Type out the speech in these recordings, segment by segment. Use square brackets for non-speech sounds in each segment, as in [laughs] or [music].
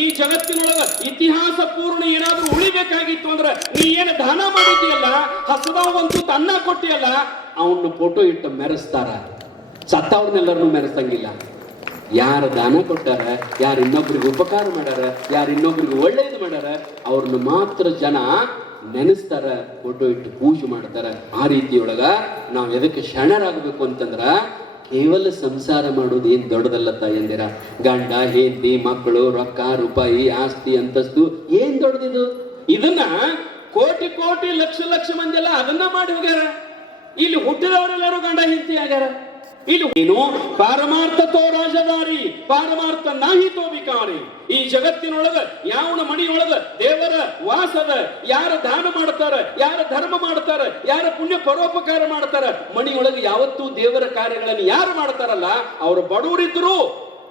ಈ ಜಗತ್ತಿನೊಳಗ ಇತಿಹಾಸ ಪೂರ್ಣ ಏನಾದ್ರೂ ಉಳಿಬೇಕಾಗಿತ್ತು ಅಂದ್ರೆ ನೀ ಏನು ದಾನ ಮಾಡಿದ್ಯಲ್ಲ ಹಸದವಂತೂ ತನ್ನ ಕೊಟ್ಟಿಯಲ್ಲ ಅವನ್ನ ಫೋಟೋ ಇಟ್ಟು ಮೆರೆಸ್ತಾರ. ಸತ್ತವ್ರನ್ನೆಲ್ಲರನ್ನು ಮೆರೆಸಂಗಿಲ್ಲ ಯಾರ ದಾನ ಕೊಟ್ಟಾರ, ಯಾರು ಇನ್ನೊಬ್ರಿಗೆ ಉಪಕಾರ ಮಾಡ್ಯಾರ, ಯಾರು ಇನ್ನೊಬ್ರಿಗೆ ಒಳ್ಳೇದು ಮಾಡ್ಯಾರ, ಅವ್ರನ್ನ ಮಾತ್ರ ಜನ ನೆನೆಸ್ತಾರ ಫೋಟೋ ಇಟ್ಟು ಪೂಜೆ ಮಾಡ್ತಾರ. ಆ ರೀತಿಯೊಳಗ ನಾವು ಎದಕ್ಕೆ ಶರಣರಾಗಬೇಕು ಅಂತಂದ್ರ ಕೇವಲ ಸಂಸಾರ ಮಾಡೋದು ಏನು ದೊಡ್ಡದಲ್ಲ ತಾಯಂದಿರ ಗಂಡ, ಹೆಂಡತಿ, ಮಕ್ಕಳು, ರೊಕ್ಕ, ರೂಪಾಯಿ, ಆಸ್ತಿ, ಅಂತಸ್ತು, ಏನ್ ದೊಡ್ಡದಿದು? ಇದನ್ನ ಕೋಟಿ ಕೋಟಿ ಲಕ್ಷ ಲಕ್ಷ ಮಂದಿ ಎಲ್ಲ ಅದನ್ನ ಮಾಡಿ ಹೋಗ್ಯಾರ. ಇಲ್ಲಿ ಹುಟ್ಟಿದವರೆಲ್ಲರೂ ಗಂಡ, ಹೆಂಡತಿ ಆಗ್ಯಾರ. ಇಲ್ಲಿ ಏನು ಪಾರಮಾರ್ಥತೋ ರಾಜದಾರಿ ಪಾರಮಾರ್ಥ ನಾಹಿತೋ ವಿಕಾರಿ ಈ ಜಗತ್ತಿನೊಳಗ, ಯಾವನ ಮಣಿಯೊಳಗ ದೇವರ ವಾಸದ, ಯಾರ ದಾನ ಮಾಡ್ತಾರ, ಯಾರ ಧರ್ಮ ಮಾಡ್ತಾರ, ಯಾರ ಪುಣ್ಯ ಪರೋಪಕಾರ ಮಾಡ್ತಾರ, ಮಣಿಯೊಳಗ ಯಾವತ್ತೂ ದೇವರ ಕಾರ್ಯಗಳನ್ನು ಯಾರು ಮಾಡ್ತಾರಲ್ಲ, ಅವರು ಬಡವರಿದ್ರು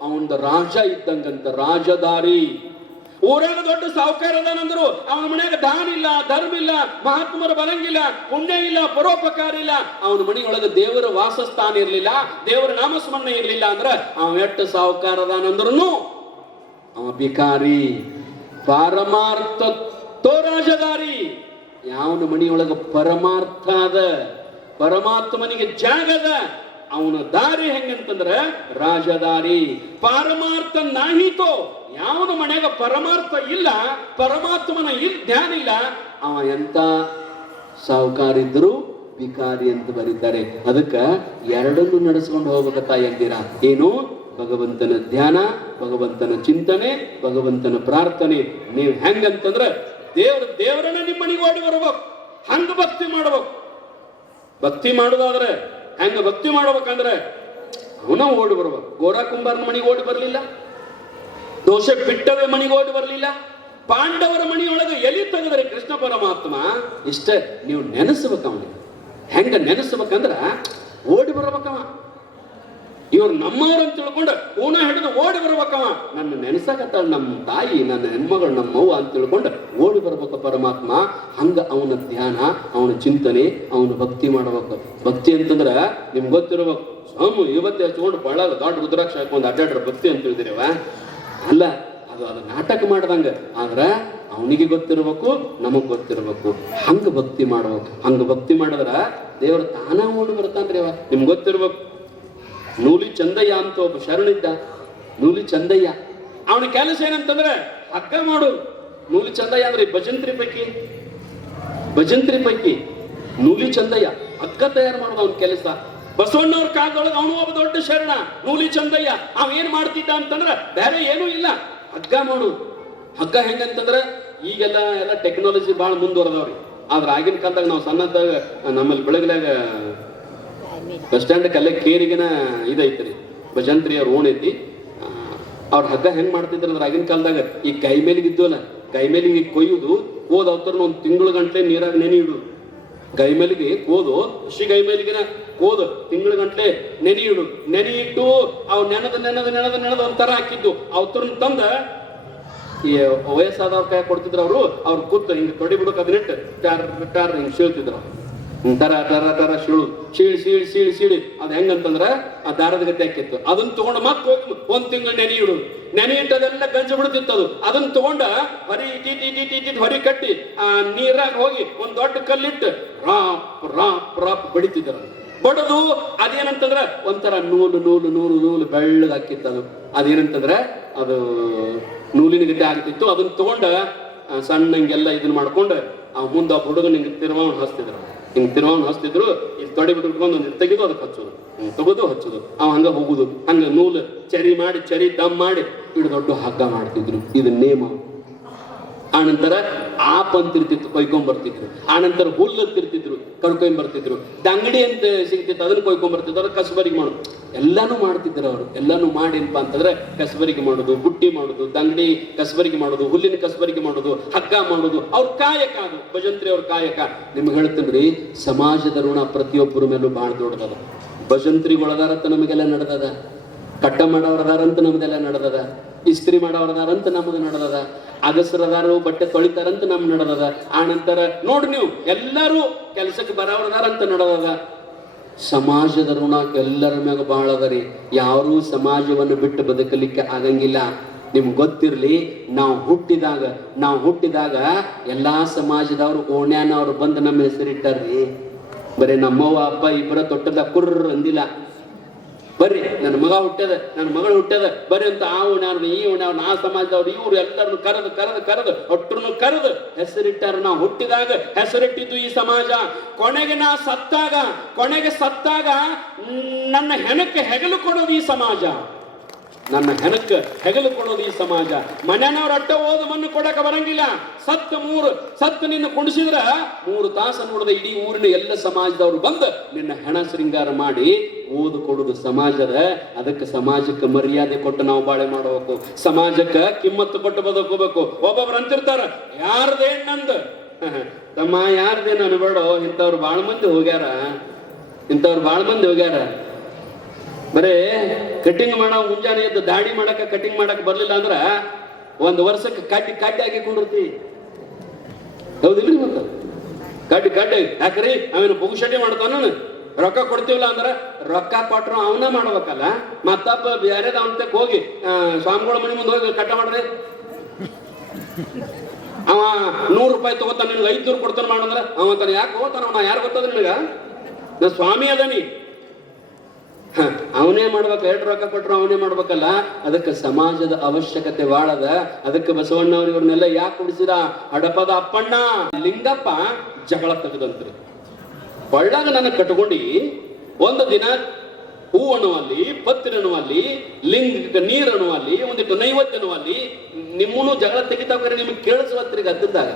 ಅವನ ರಾಜ ಇದ್ದಂಗಂತ ರಾಜದಾರಿ ಊರಾಗ ದೊಡ್ಡ ಸಾವುಕಾರ ಅದಾನಂದ್ರು, ಅವನ ಮನೆಯಾಗ ದಾನ ಇಲ್ಲ, ಧರ್ಮ ಇಲ್ಲ, ಮಹಾತ್ಮರ ಬರಂಗಿಲ್ಲ ಪುಣ್ಯ ಇಲ್ಲ, ಪರೋಪಕಾರ ಇಲ್ಲ. ಅವನ ಮನೆಯೊಳಗೆ ದೇವರ ವಾಸಸ್ಥಾನ ಇರಲಿಲ್ಲ, ದೇವರ ನಾಮಸ್ಮರಣ ಇರಲಿಲ್ಲ ಅಂದ್ರ ಅವ ಎಟ್ಟು ಸಾವುಕಾರ ಅದಾನಂದ್ರು ಅವ ಬಿಕಾರಿ ಪಾರಮಾರ್ಥ ತೋರಾಜದಾರಿ ಯಾವನ ಮನೆಯೊಳಗೆ ಪರಮಾರ್ಥ ಅದ, ಪರಮಾತ್ಮನಿಗೆ ಜಾಗದ ಅವನ ದಾರಿ ಹೆಂಗಂತಂದ್ರ ರಾಜದಾರಿ ಪಾರಮಾರ್ಥ ನಾಹಿತೋ. ಯಾವನ ಮನ್ಯಾಗ ಪರಮಾರ್ಥ ಇಲ್ಲ, ಪರಮಾತ್ಮನ ಇಲ್ಲಿ ಧ್ಯಾನ ಇಲ್ಲ, ಅವ ಎಂತ ಸಾಹುಕಾರಿದ್ರು ವಿಕಾರಿ ಅಂತ ಬರೀತಾರೆ ಅದಕ್ಕ ಎರಡನ್ನು ನಡೆಸ್ಕೊಂಡು ಹೋಗ್ಬೇಕ ಎಂದಿರ? ಏನು? ಭಗವಂತನ ಧ್ಯಾನ, ಭಗವಂತನ ಚಿಂತನೆ, ಭಗವಂತನ ಪ್ರಾರ್ಥನೆ. ನೀವು ಹೆಂಗಂತಂದ್ರ ದೇವ್ರ ದೇವರನ್ನ ನಿಮ್ಮ ಮನೆಗೆ ಓಡಿ ಬರ್ಬೇಕು. ಹಂಗ ಭಕ್ತಿ ಮಾಡ್ಬೇಕು. ಭಕ್ತಿ ಮಾಡುದಾದ್ರೆ ಹೆಂಗ ಭಕ್ತಿ ಮಾಡ್ಬೇಕಂದ್ರೆ ಅವನ ಓಡಿ ಬರ್ಬೇಕು. ಗೋರಾ ಕುಂಬಾರನ ಮನೆಗೆ ಓಡಿ ಬರ್ಲಿಲ್ಲ. ದೋಷ ಬಿಟ್ಟವೇ ಮನೆಗೆ ಓಡಿ ಬರ್ಲಿಲ್ಲ. ಪಾಂಡವರ ಮಣಿಯೊಳಗೆ ಎಲಿ ತೆಗೆದರೆ ಕೃಷ್ಣ ಪರಮಾತ್ಮ, ಇಷ್ಟೇ ನೀವು ನೆನೆಸ್ಬೇಕು ಅವನಿಗೆ ಹೆಂಗ ನೆನೆಸ್ಬೇಕಂದ್ರ ಓಡಿ ಬರಬೇಕವ. ಇವ್ರು ನಮ್ಮವ್ರು ಅಂತ ತಿಳ್ಕೊಂಡು ಊನ ಹಿಡಿದು ಓಡಿ ಬರ್ಬೇಕವ. ನನ್ನ ನೆನೆಸಕತ್ತಾಳ ನಮ್ಮ ತಾಯಿ, ನನ್ನ ಹೆಣ್ಮಗಳು ನಮ್ಮವ್ವ ಅಂತ ತಿಳ್ಕೊಂಡು ಓಡಿ ಬರ್ಬೇಕು ಪರಮಾತ್ಮ. ಹಂಗ ಅವನ ಧ್ಯಾನ, ಅವನ ಚಿಂತನೆ, ಅವನ ಭಕ್ತಿ ಮಾಡ್ಬೇಕು. ಭಕ್ತಿ ಅಂತಂದ್ರ ನಿಮ್ಗೆ ಗೊತ್ತಿರಬೇಕು. ಸ್ವಾಮಿ, ಇವತ್ತೇ ಹಚ್ಕೊಂಡು ಬಳ್ಳಾಗ ದೊಡ್ಡ ರುದ್ರಾಕ್ಷ ಹಾಕೊಂಡು ಅಡ್ಡಾಡ್ರ ಭಕ್ತಿ ಅಂತ ತಿಳಿದಿರವ ಅಲ್ಲ, ಅದು ಅದು ನಾಟಕ ಮಾಡ್ದಂಗ. ಆದ್ರೆ ಅವನಿಗೆ ಗೊತ್ತಿರ್ಬೇಕು, ನಮಗ್ ಗೊತ್ತಿರ್ಬೇಕು. ಹಂಗ ಭಕ್ತಿ ಮಾಡ್ಬೇಕು. ಹಂಗ ಭಕ್ತಿ ಮಾಡಿದ್ರ ದೇವರು ತಾನ ಓಡಿ ಬರ್ತಾನ್ರಿ ಅವ. ನಿಮ್ಗೆ ಗೊತ್ತಿರ್ಬೇಕು. ನೂಲಿ ಚಂದಯ್ಯ ಅಂತ ಒಬ್ಬ ಶರಣಿದ್ದ. ನೂಲಿ ಚಂದಯ್ಯ. ಅವನ ಕೆಲಸ ಏನಂತಂದ್ರೆ ಹಗ್ಗ ಮಾಡು. ನೂಲಿ ಚಂದಯ್ಯ ಅಂದ್ರೆ ಭಜಂತ್ರಿ ಪೈಕಿ. ಭಜಂತ್ರಿ ಪೈಕಿ ನೂಲಿ ಚಂದಯ್ಯ ಹಗ್ಗ ತಯಾರು ಮಾಡೋದು ಅವನ ಕೆಲಸ. ಬಸವಣ್ಣವ್ರ ಕಾಲದೊಳಗೆ ಅವನು ಒಬ್ಬ ದೊಡ್ಡ ಶರಣ, ನೂಲಿ ಚಂದಯ್ಯ. ಅವ ಏನ್ ಮಾಡ್ತಿದ್ದ ಅಂತಂದ್ರ ಬೇರೆ ಏನೂ ಇಲ್ಲ. ಹಗ್ಗ ಮಾಡೋದು ಹಗ್ಗ ಹೆಂಗಂತಂದ್ರ ಈಗೆಲ್ಲ ಎಲ್ಲ ಟೆಕ್ನಾಲಜಿ ಭಾಳ ಮುಂದುವರೆದವ್ರಿ. ಆದ್ರ ಆಗಿನ ಕಾಲದಾಗ ನಾವು ಸಣ್ಣದಾಗ, ನಮ್ಮಲ್ಲಿ ಬೆಳಗ್ಲಾಗ ಬಸ್ ಸ್ಟ್ಯಾಂಡ್ ಕಲೆ ಕೇರಿಗಿನ ಇದೈತ್ರಿ. ಭಜಂತ್ರಿ ಅವ್ರ ಓಣ್ ಐತಿ. ಅವ್ರ ಹಗ್ಗ ಹೆಂಗ್ ಮಾಡ್ತಿದ್ರ ಅಂದ್ರೆ ಆಗಿನ ಕಾಲದಾಗ ಈ ಕೈ ಮೇಲಿಗೆ ಇದ್ದಲ್ಲ ಕೈ ಮೇಲಿಗೆ ಕೊಯ್ಯುದು, ಹೋದ ಅವತರ ಒಂದು ತಿಂಗಳ ಗಂಟೆ ನೀರಾಗ ನೆನೆ ಇಡುದು. ಕೈ ಮೇಲಿಗೆ ಕೋದು ಹಸಿ ಕೈ ಮೇಲಿಗಿನ ಕೋದು ತಿಂಗಳ ಗಂಟ್ಲೆ ನೆನೆ ಇಡು. ನೆನೆ ಇಟ್ಟು ಅವ್ ನೆನದ ನೆನದ ನೆನದ ನೆನದ ಒಂಥರ ಹಾಕಿದ್ದು. ಅವತ್ರನ್ನ ತಂದ ಈ ವಯಸ್ಸಾದವ್ರ ಕೈ ಕೊಡ್ತಿದ್ರು ಅವರು. ಅವ್ರು ಕೂತು ಹಿಂಗೆ ತೊಡಿ ಬಿಡೋಕ್ ಅದನ್ನಿಟ್ಟು ಟಾರ್ ಟಾರ್ ಹಿಂಗೆ ಸೀಳ್ತಿದ್ರು ತರ ತರ ತರ ಸೀಳು ಶೀಳ್ ಶೀಳ್ ಸೀಳಿ ಸೀಳಿ ಅದ್ ಹೆಂಗಂತಂದ್ರ ಆ ದಾರದ ಗತಿ ಹಾಕಿತ್ತು. ಅದನ್ನ ತಗೊಂಡು ಮತ್ತೆ ಹೋಗಿ ಒಂದ್ ತಿಂಗಳು ನೆನೆ ಇಡು. ನೆನೆ ಇಟ್ಟದೆಲ್ಲ ಬಿಡುತ್ತಿತ್ತು ಅದು ಅದನ್ನ ತಗೊಂಡ ಹೊರಿ ಟಿ ಟಿ ಟಿ ಟಿ, ಹೊರಿ ಕಟ್ಟಿ, ಆ, ನೀರಾಗ ಹೋಗಿ ಒಂದ್ ದೊಡ್ಡ ಕಲ್ಲಿಟ್ಟು ರಾಪ್ ರಾಪ್ ರಾಪ್ ಬಡಿತಿದ್ರು. ಬಡದು ಅದೇನಂತಂದ್ರೆ ಒಂಥರ ನೂಲು ನೂಲು ನೂಲು ನೂಲು ಬೆಳ್ಳಗಾಕಿತ್ತು ಅದು ಅದೇನಂತಂದ್ರೆ ಅದು ನೂಲಿನ ಗಿಡ ಆಗ್ತಿತ್ತು. ಅದನ್ನ ತಗೊಂಡ ಸಣ್ಣಂಗೆಲ್ಲ ಇದನ್ನ ಮಾಡ್ಕೊಂಡು ಆ ಮುಂದೆ ಆ ಹುಡುಗನ ನಿಂಗೆ ತಿರುವವನ್ ಹಚ್ತಿದ್ರು ಹಿಂಗ್ ತಿರುವವನ್ ಹಚ್ತಿದ್ರು ಇಲ್ಲಿ ತೊಡೆ ಬಿಟ್ಕೊಂಡು ಒಂದು ತೆಗೆದು ಅದಕ್ಕೆ ಹಚ್ಚೋದು. ತೆಗೆದು ಹಚ್ಚೋದು. ಅವ ಹಂಗ ಹೋಗುದು. ಹಂಗ ನೂಲು ಚರಿ ಮಾಡಿ, ಚರಿ ದಮ್ ಮಾಡಿ ಇಡು ದೊಡ್ಡ ಹಗ್ಗ ಮಾಡ್ತಿದ್ರು. ಇದು ನೇಮ. ಆನಂತರ ಆಪ್ ಅಂತ ಇರ್ತಿತ್ತು, ಕೊಯ್ಕೊಂಡ್ ಬರ್ತಿದ್ರು. ಆನಂತರ ಅಂತ ಇರ್ತಿದ್ರು, ಕರ್ಕೊಂಡ್ ಬರ್ತಿದ್ರು. ದಂಗಡಿ ಅಂತ ಸಿಗ್ತಿತ್ತು, ಅದನ್ನ ಕೊಯ್ಕೊಂಡ್ ಬರ್ತಿದ್ರು, ಅದನ್ನ ಕಸಬರಿಗೆ ಮಾಡೋದು. ಎಲ್ಲಾನು ಮಾಡ್ತಿದ್ರು ಅವರು. ಎಲ್ಲಾನು ಮಾಡಿ ಅಂತಂದ್ರೆ ಕಸಬರಿಗೆ ಮಾಡೋದು, ಬುಟ್ಟಿ ಮಾಡೋದು, ದಂಗಡಿ ಕಸಬರಿಗೆ ಮಾಡೋದು, ಹುಲ್ಲಿನ ಕಸಬರಿಗೆ ಮಾಡೋದು, ಹಗ್ಗ ಮಾಡೋದು. ಅವ್ರ ಕಾಯಕ ಅದು. ಭಜಂತ್ರಿ ಅವ್ರ ಕಾಯಕ. ನಿಮ್ಗೆ ಹೇಳ್ತೀನಿ ಸಮಾಜದ ಋಣ ಪ್ರತಿಯೊಬ್ಬರ ಮೇಲೂ ಬಹಳ ದೊಡ್ಡದದ. ಭಜಂತ್ರಿಗಳದಾರಂತ ನಮಗೆಲ್ಲ ನಡೆದದ. ಕಟ್ಟ ಮಾಡೋರದಾರಂತ ನಮ್ದೆಲ್ಲ ನಡೆದದ. ಇಸ್ತ್ರಿ ಮಾಡವ್ರದಾರಂತ ನಮ್ದು ನಡೆದದ. ಅಗಸರದಾರು, ಬಟ್ಟೆ ತೊಳಿತಾರಂತ ನಮ್ ನಡೆದದ. ನಂತರ ನೋಡ್ರಿ ನೀವು, ಎಲ್ಲರೂ ಕೆಲಸಕ್ಕೆ ಬರವ್ರದಾರಂತ ನಡೆದದ. ಸಮಾಜದ ಋಣ ಎಲ್ಲರ ಮ್ಯಾಗ ಬಹಳ ಅದ ರೀ. ಯಾರೂ ಸಮಾಜವನ್ನು ಬಿಟ್ಟು ಬದುಕಲಿಕ್ಕೆ ಆಗಂಗಿಲ್ಲ. ನಿಮ್ಗೆ ಗೊತ್ತಿರ್ಲಿ, ನಾವು ಹುಟ್ಟಿದಾಗ ನಾವು ಹುಟ್ಟಿದಾಗ ಎಲ್ಲಾ ಸಮಾಜದವ್ರು ಓಣ್ಯಾನವ್ರು ಬಂದು ನಮ್ಮ ಹೆಸರಿಟ್ಟಾರ್ರಿ. ಬರೀ ನಮ್ಮವ್ವ, ಅಪ್ಪ, ಇಬ್ಬರ ತೊಟ್ಟದ ಕುರ್ರ ಅಂದಿಲ್ಲ. ಬರ್ರಿ. ನನ್ನ ಮಗ ಹುಟ್ಟದ, ನನ್ನ ಮಗಳು ಹುಟ್ಟದ ಬರೀ ಅಂತ ಆ ನಾನು ಈ ನಾವು ಆ ಸಮಾಜದವ್ರು, ಇವ್ರು ಎಲ್ಲರನ್ನು ಕರೆದು ಕರೆದು ಕರೆದು ಒಟ್ಟರನ್ನು ಕರೆದು ಹೆಸರಿಟ್ಟಾರ. ನಾವು ಹುಟ್ಟಿದಾಗ ಹೆಸರಿಟ್ಟಿದ್ದು ಈ ಸಮಾಜ. ಕೊನೆಗೆ ನಾ ಸತ್ತಾಗ, ಕೊನೆಗೆ ಸತ್ತಾಗ ನನ್ನ ಹೆಣಕ್ಕೆ ಹೆಗಲು ಕೊಡೋದು ಈ ಸಮಾಜ. ನನ್ನ ಹೆಣಕ್ಕೆ ಹೆಗಲು ಕೊಡೋದು ಈ ಸಮಾಜ. ಮನೆಯವ್ರ ಅಟ್ಟ ಓದು ಮಣ್ಣು ಕೊಡಕ ಬರಂಗಿಲ್ಲ. ಸತ್ತು ಮೂರು, ಸತ್ತು ನಿನ್ನ ಕುಣಿಸಿದ್ರ ಮೂರು ತಾಸು ನೋಡಿದ ಇಡೀ ಊರಿನ ಎಲ್ಲ ಸಮಾಜದವ್ರು ಬಂದು ನಿನ್ನ ಹೆಣ ಶೃಂಗಾರ ಮಾಡಿ ಓದು ಕೊಡುದು ಸಮಾಜದ. ಅದಕ್ಕೆ ಸಮಾಜಕ್ಕೆ ಮರ್ಯಾದೆ ಕೊಟ್ಟು ನಾವು ಬಾಳೆ ಮಾಡಬೇಕು ಸಮಾಜಕ್ಕೆ ಕಿಮ್ಮತ್ತು ಕೊಟ್ಟು ಬದುಕೋಬೇಕು ಒಬ್ಬೊಬ್ರು ಅಂತಿರ್ತಾರ, ಯಾರ್ದೇ ನಂದು? [laughs] ತಮ್ಮ ಯಾರ್ದೇನು ಅನ್ಬೇಡ ಇಂಥವ್ರು ಬಾಳ ಮಂದಿ ಹೋಗ್ಯಾರ. ಇಂಥವ್ರು ಬಾಳ ಮಂದಿ ಹೋಗ್ಯಾರ. ಬರೇ ಕಟಿಂಗ್ ಮಾಡೋ, ಮುಂಜಾನೆ ಎದ್ದು ದಾಡಿ ಮಾಡಕ್ಕೆ ಕಟಿಂಗ್ ಮಾಡಕ್ಕೆ ಬರ್ಲಿಲ್ಲ ಅಂದ್ರ ಒಂದು ವರ್ಷಕ್ಕೆ ಕಡ್ಡಿ ಕಡ್ಡಿ ಆಗಿ ಕೊಂಡಿರ್ತಿ. ಮತ್ತ? ಕಡ್ಡಿ ಕಡ್ಡಿ ಯಾಕ್ರಿ? ಅವನು ಪುಗುಶಟಿ ಮಾಡ್ತಾನ ರೊಕ್ಕ ಕೊಡ್ತೀವಲ್ಲ ಅಂದ್ರ ರೊಕ್ಕ ಕೊಟ್ರು ಅವನ ಮಾಡ್ಬೇಕಲ್ಲ. ಮತ್ತಪ್ಪ ಬೇರೆದ ಅವನ ತಕ್ಕ ಹೋಗಿ ಸ್ವಾಮಿಗಳ ಮನೆ ಮುಂದೆ ಹೋಗಿ ಕಟ್ಟ ಮಾಡ್ರಿ. ಅವ ನೂರು ರೂಪಾಯಿ ತಗೋತಾನ, ನಿನ್ಗೆ ಐದ್ನೂರು ಕೊಡ್ತಾನ ಮಾಡಂದ್ರ ಅವ ಅಂತಾನೆ, ಯಾಕೆ ಹೋಗ್ತಾನ ಯಾರು ಗೊತ್ತದ ನಿನಗ? ಸ್ವಾಮಿ ಅದನಿ. ಅವನೇ ಮಾಡ್ಬೇಕು, ಎರಡು ರೊಕ್ಕ ಕೊಟ್ಟರು ಅವನೇ ಮಾಡ್ಬೇಕಲ್ಲ? ಅದಕ್ಕೆ ಸಮಾಜದ ಅವಶ್ಯಕತೆ ಬಾಳದ. ಅದಕ್ಕೆ ಬಸವಣ್ಣವ್ರು ಇವ್ರನ್ನೆಲ್ಲ ಯಾಕೆ ಕುಡಿಸಿದ ಹಡಪದ ಅಪ್ಪಣ್ಣ, ಲಿಂಗಪ್ಪ ಜಗಳ ತೆಗೆದಂತ್ರಿ. ಬಳ್ಳಾಗ ನನ್ನ ಕಟ್ಕೊಂಡು, ಒಂದು ದಿನ ಹೂ ಅನ್ನುವಲ್ಲಿ ಪತ್ರ ಅನ್ನುವಲ್ಲಿ ಲಿಂಗ ನೀರನ್ನು ಅನ್ನುವಲ್ಲಿ ಒಂದಿಟ್ಟು ನೈವೇದ್ಯ ಅನ್ನುವಲ್ಲಿ ನಿಮ್ಮನ್ನು ಜಗಳ ತೆಗಿತಾವ್ರೆ ನಿಮ್ಗೆ ಕೇಳಿಸುವತ್ರಿಗೆ ಅದ್ದಾಗ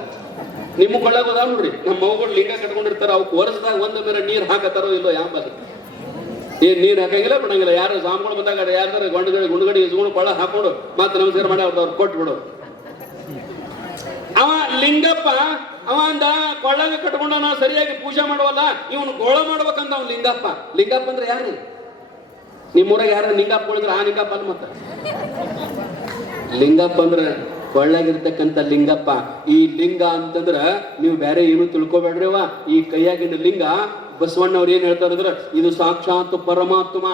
ನಿಮ್ಮ ಅದಾವ ನೋಡ್ರಿ. ನಮ್ಮ ಮಗಳು ಲಿಂಗ ಕಟ್ಕೊಂಡಿರ್ತಾರ, ಅವ್ಕೆ ವರ್ಷದಾಗ ಒಂದು ಮೇಲೆ ನೀರು ಹಾಕತ್ತಾರೋ ಇಲ್ಲೋ ಯಾವ ಏನ್ ನೀರು ಹಾಕಂಗಿಲ್ಲ, ಬಿಡಂಗಿಲ್ಲ. ಯಾರು ಸಾಮಾನು ಬಂದಾಗ ಯಾರ್ದಾರ ಗುಂಡುಗಡಿ ಗುಂಡಗಡೆ ಇಸ್ಕೊಂಡು ಕೊಳ್ಳ ಹಾಕೊಂಡು ಮತ್ತೆ ನಮಸ್ಕಾರ ಮಾಡಿ ಅವ್ರದ್ದು ಅವ್ರು ಕೊಟ್ಟು ಬಿಡು ಅವ ಲಿಂಗಪ್ಪ, ಅವ ಅಂದ, ಕೊಳ್ಳಾಗ ಕಟ್ಕೊಂಡ ನಾವು ಸರಿಯಾಗಿ ಪೂಜೆ ಮಾಡುವಲ್ಲ, ಇವನು ಗೋಳ ಮಾಡ್ಬೇಕಂತ ಅವ್ನು ಲಿಂಗಪ್ಪ. ಲಿಂಗಪ್ಪ ಅಂದ್ರೆ ಯಾರು? ನಿಮ್ಮೂರಾಗ ಯಾರು ಲಿಂಗಪ್ಪ ಉಳಿದ್ರೆ ಆ ಲಿಂಗಪ್ಪ ಅಲ್ಲ ಮತ್ತ. ಲಿಂಗಪ್ಪ ಅಂದ್ರೆ ಕೊಳ್ಳಾಗಿರ್ತಕ್ಕಂಥ ಲಿಂಗಪ್ಪ. ಈ ಲಿಂಗ ಅಂತಂದ್ರ ನೀವು ಬೇರೆ ಏನು ತಿಳ್ಕೊಬೇಡ್ರಿವ ಈ ಕೈಯಾಗಿನ ಲಿಂಗ ಬಸವಣ್ಣವ್ರು ಏನ್ ಹೇಳ್ತಾರೆ ಅಂದ್ರೆ, ಇದು ಸಾಕ್ಷಾತ್ ಪರಮಾತ್ಮ.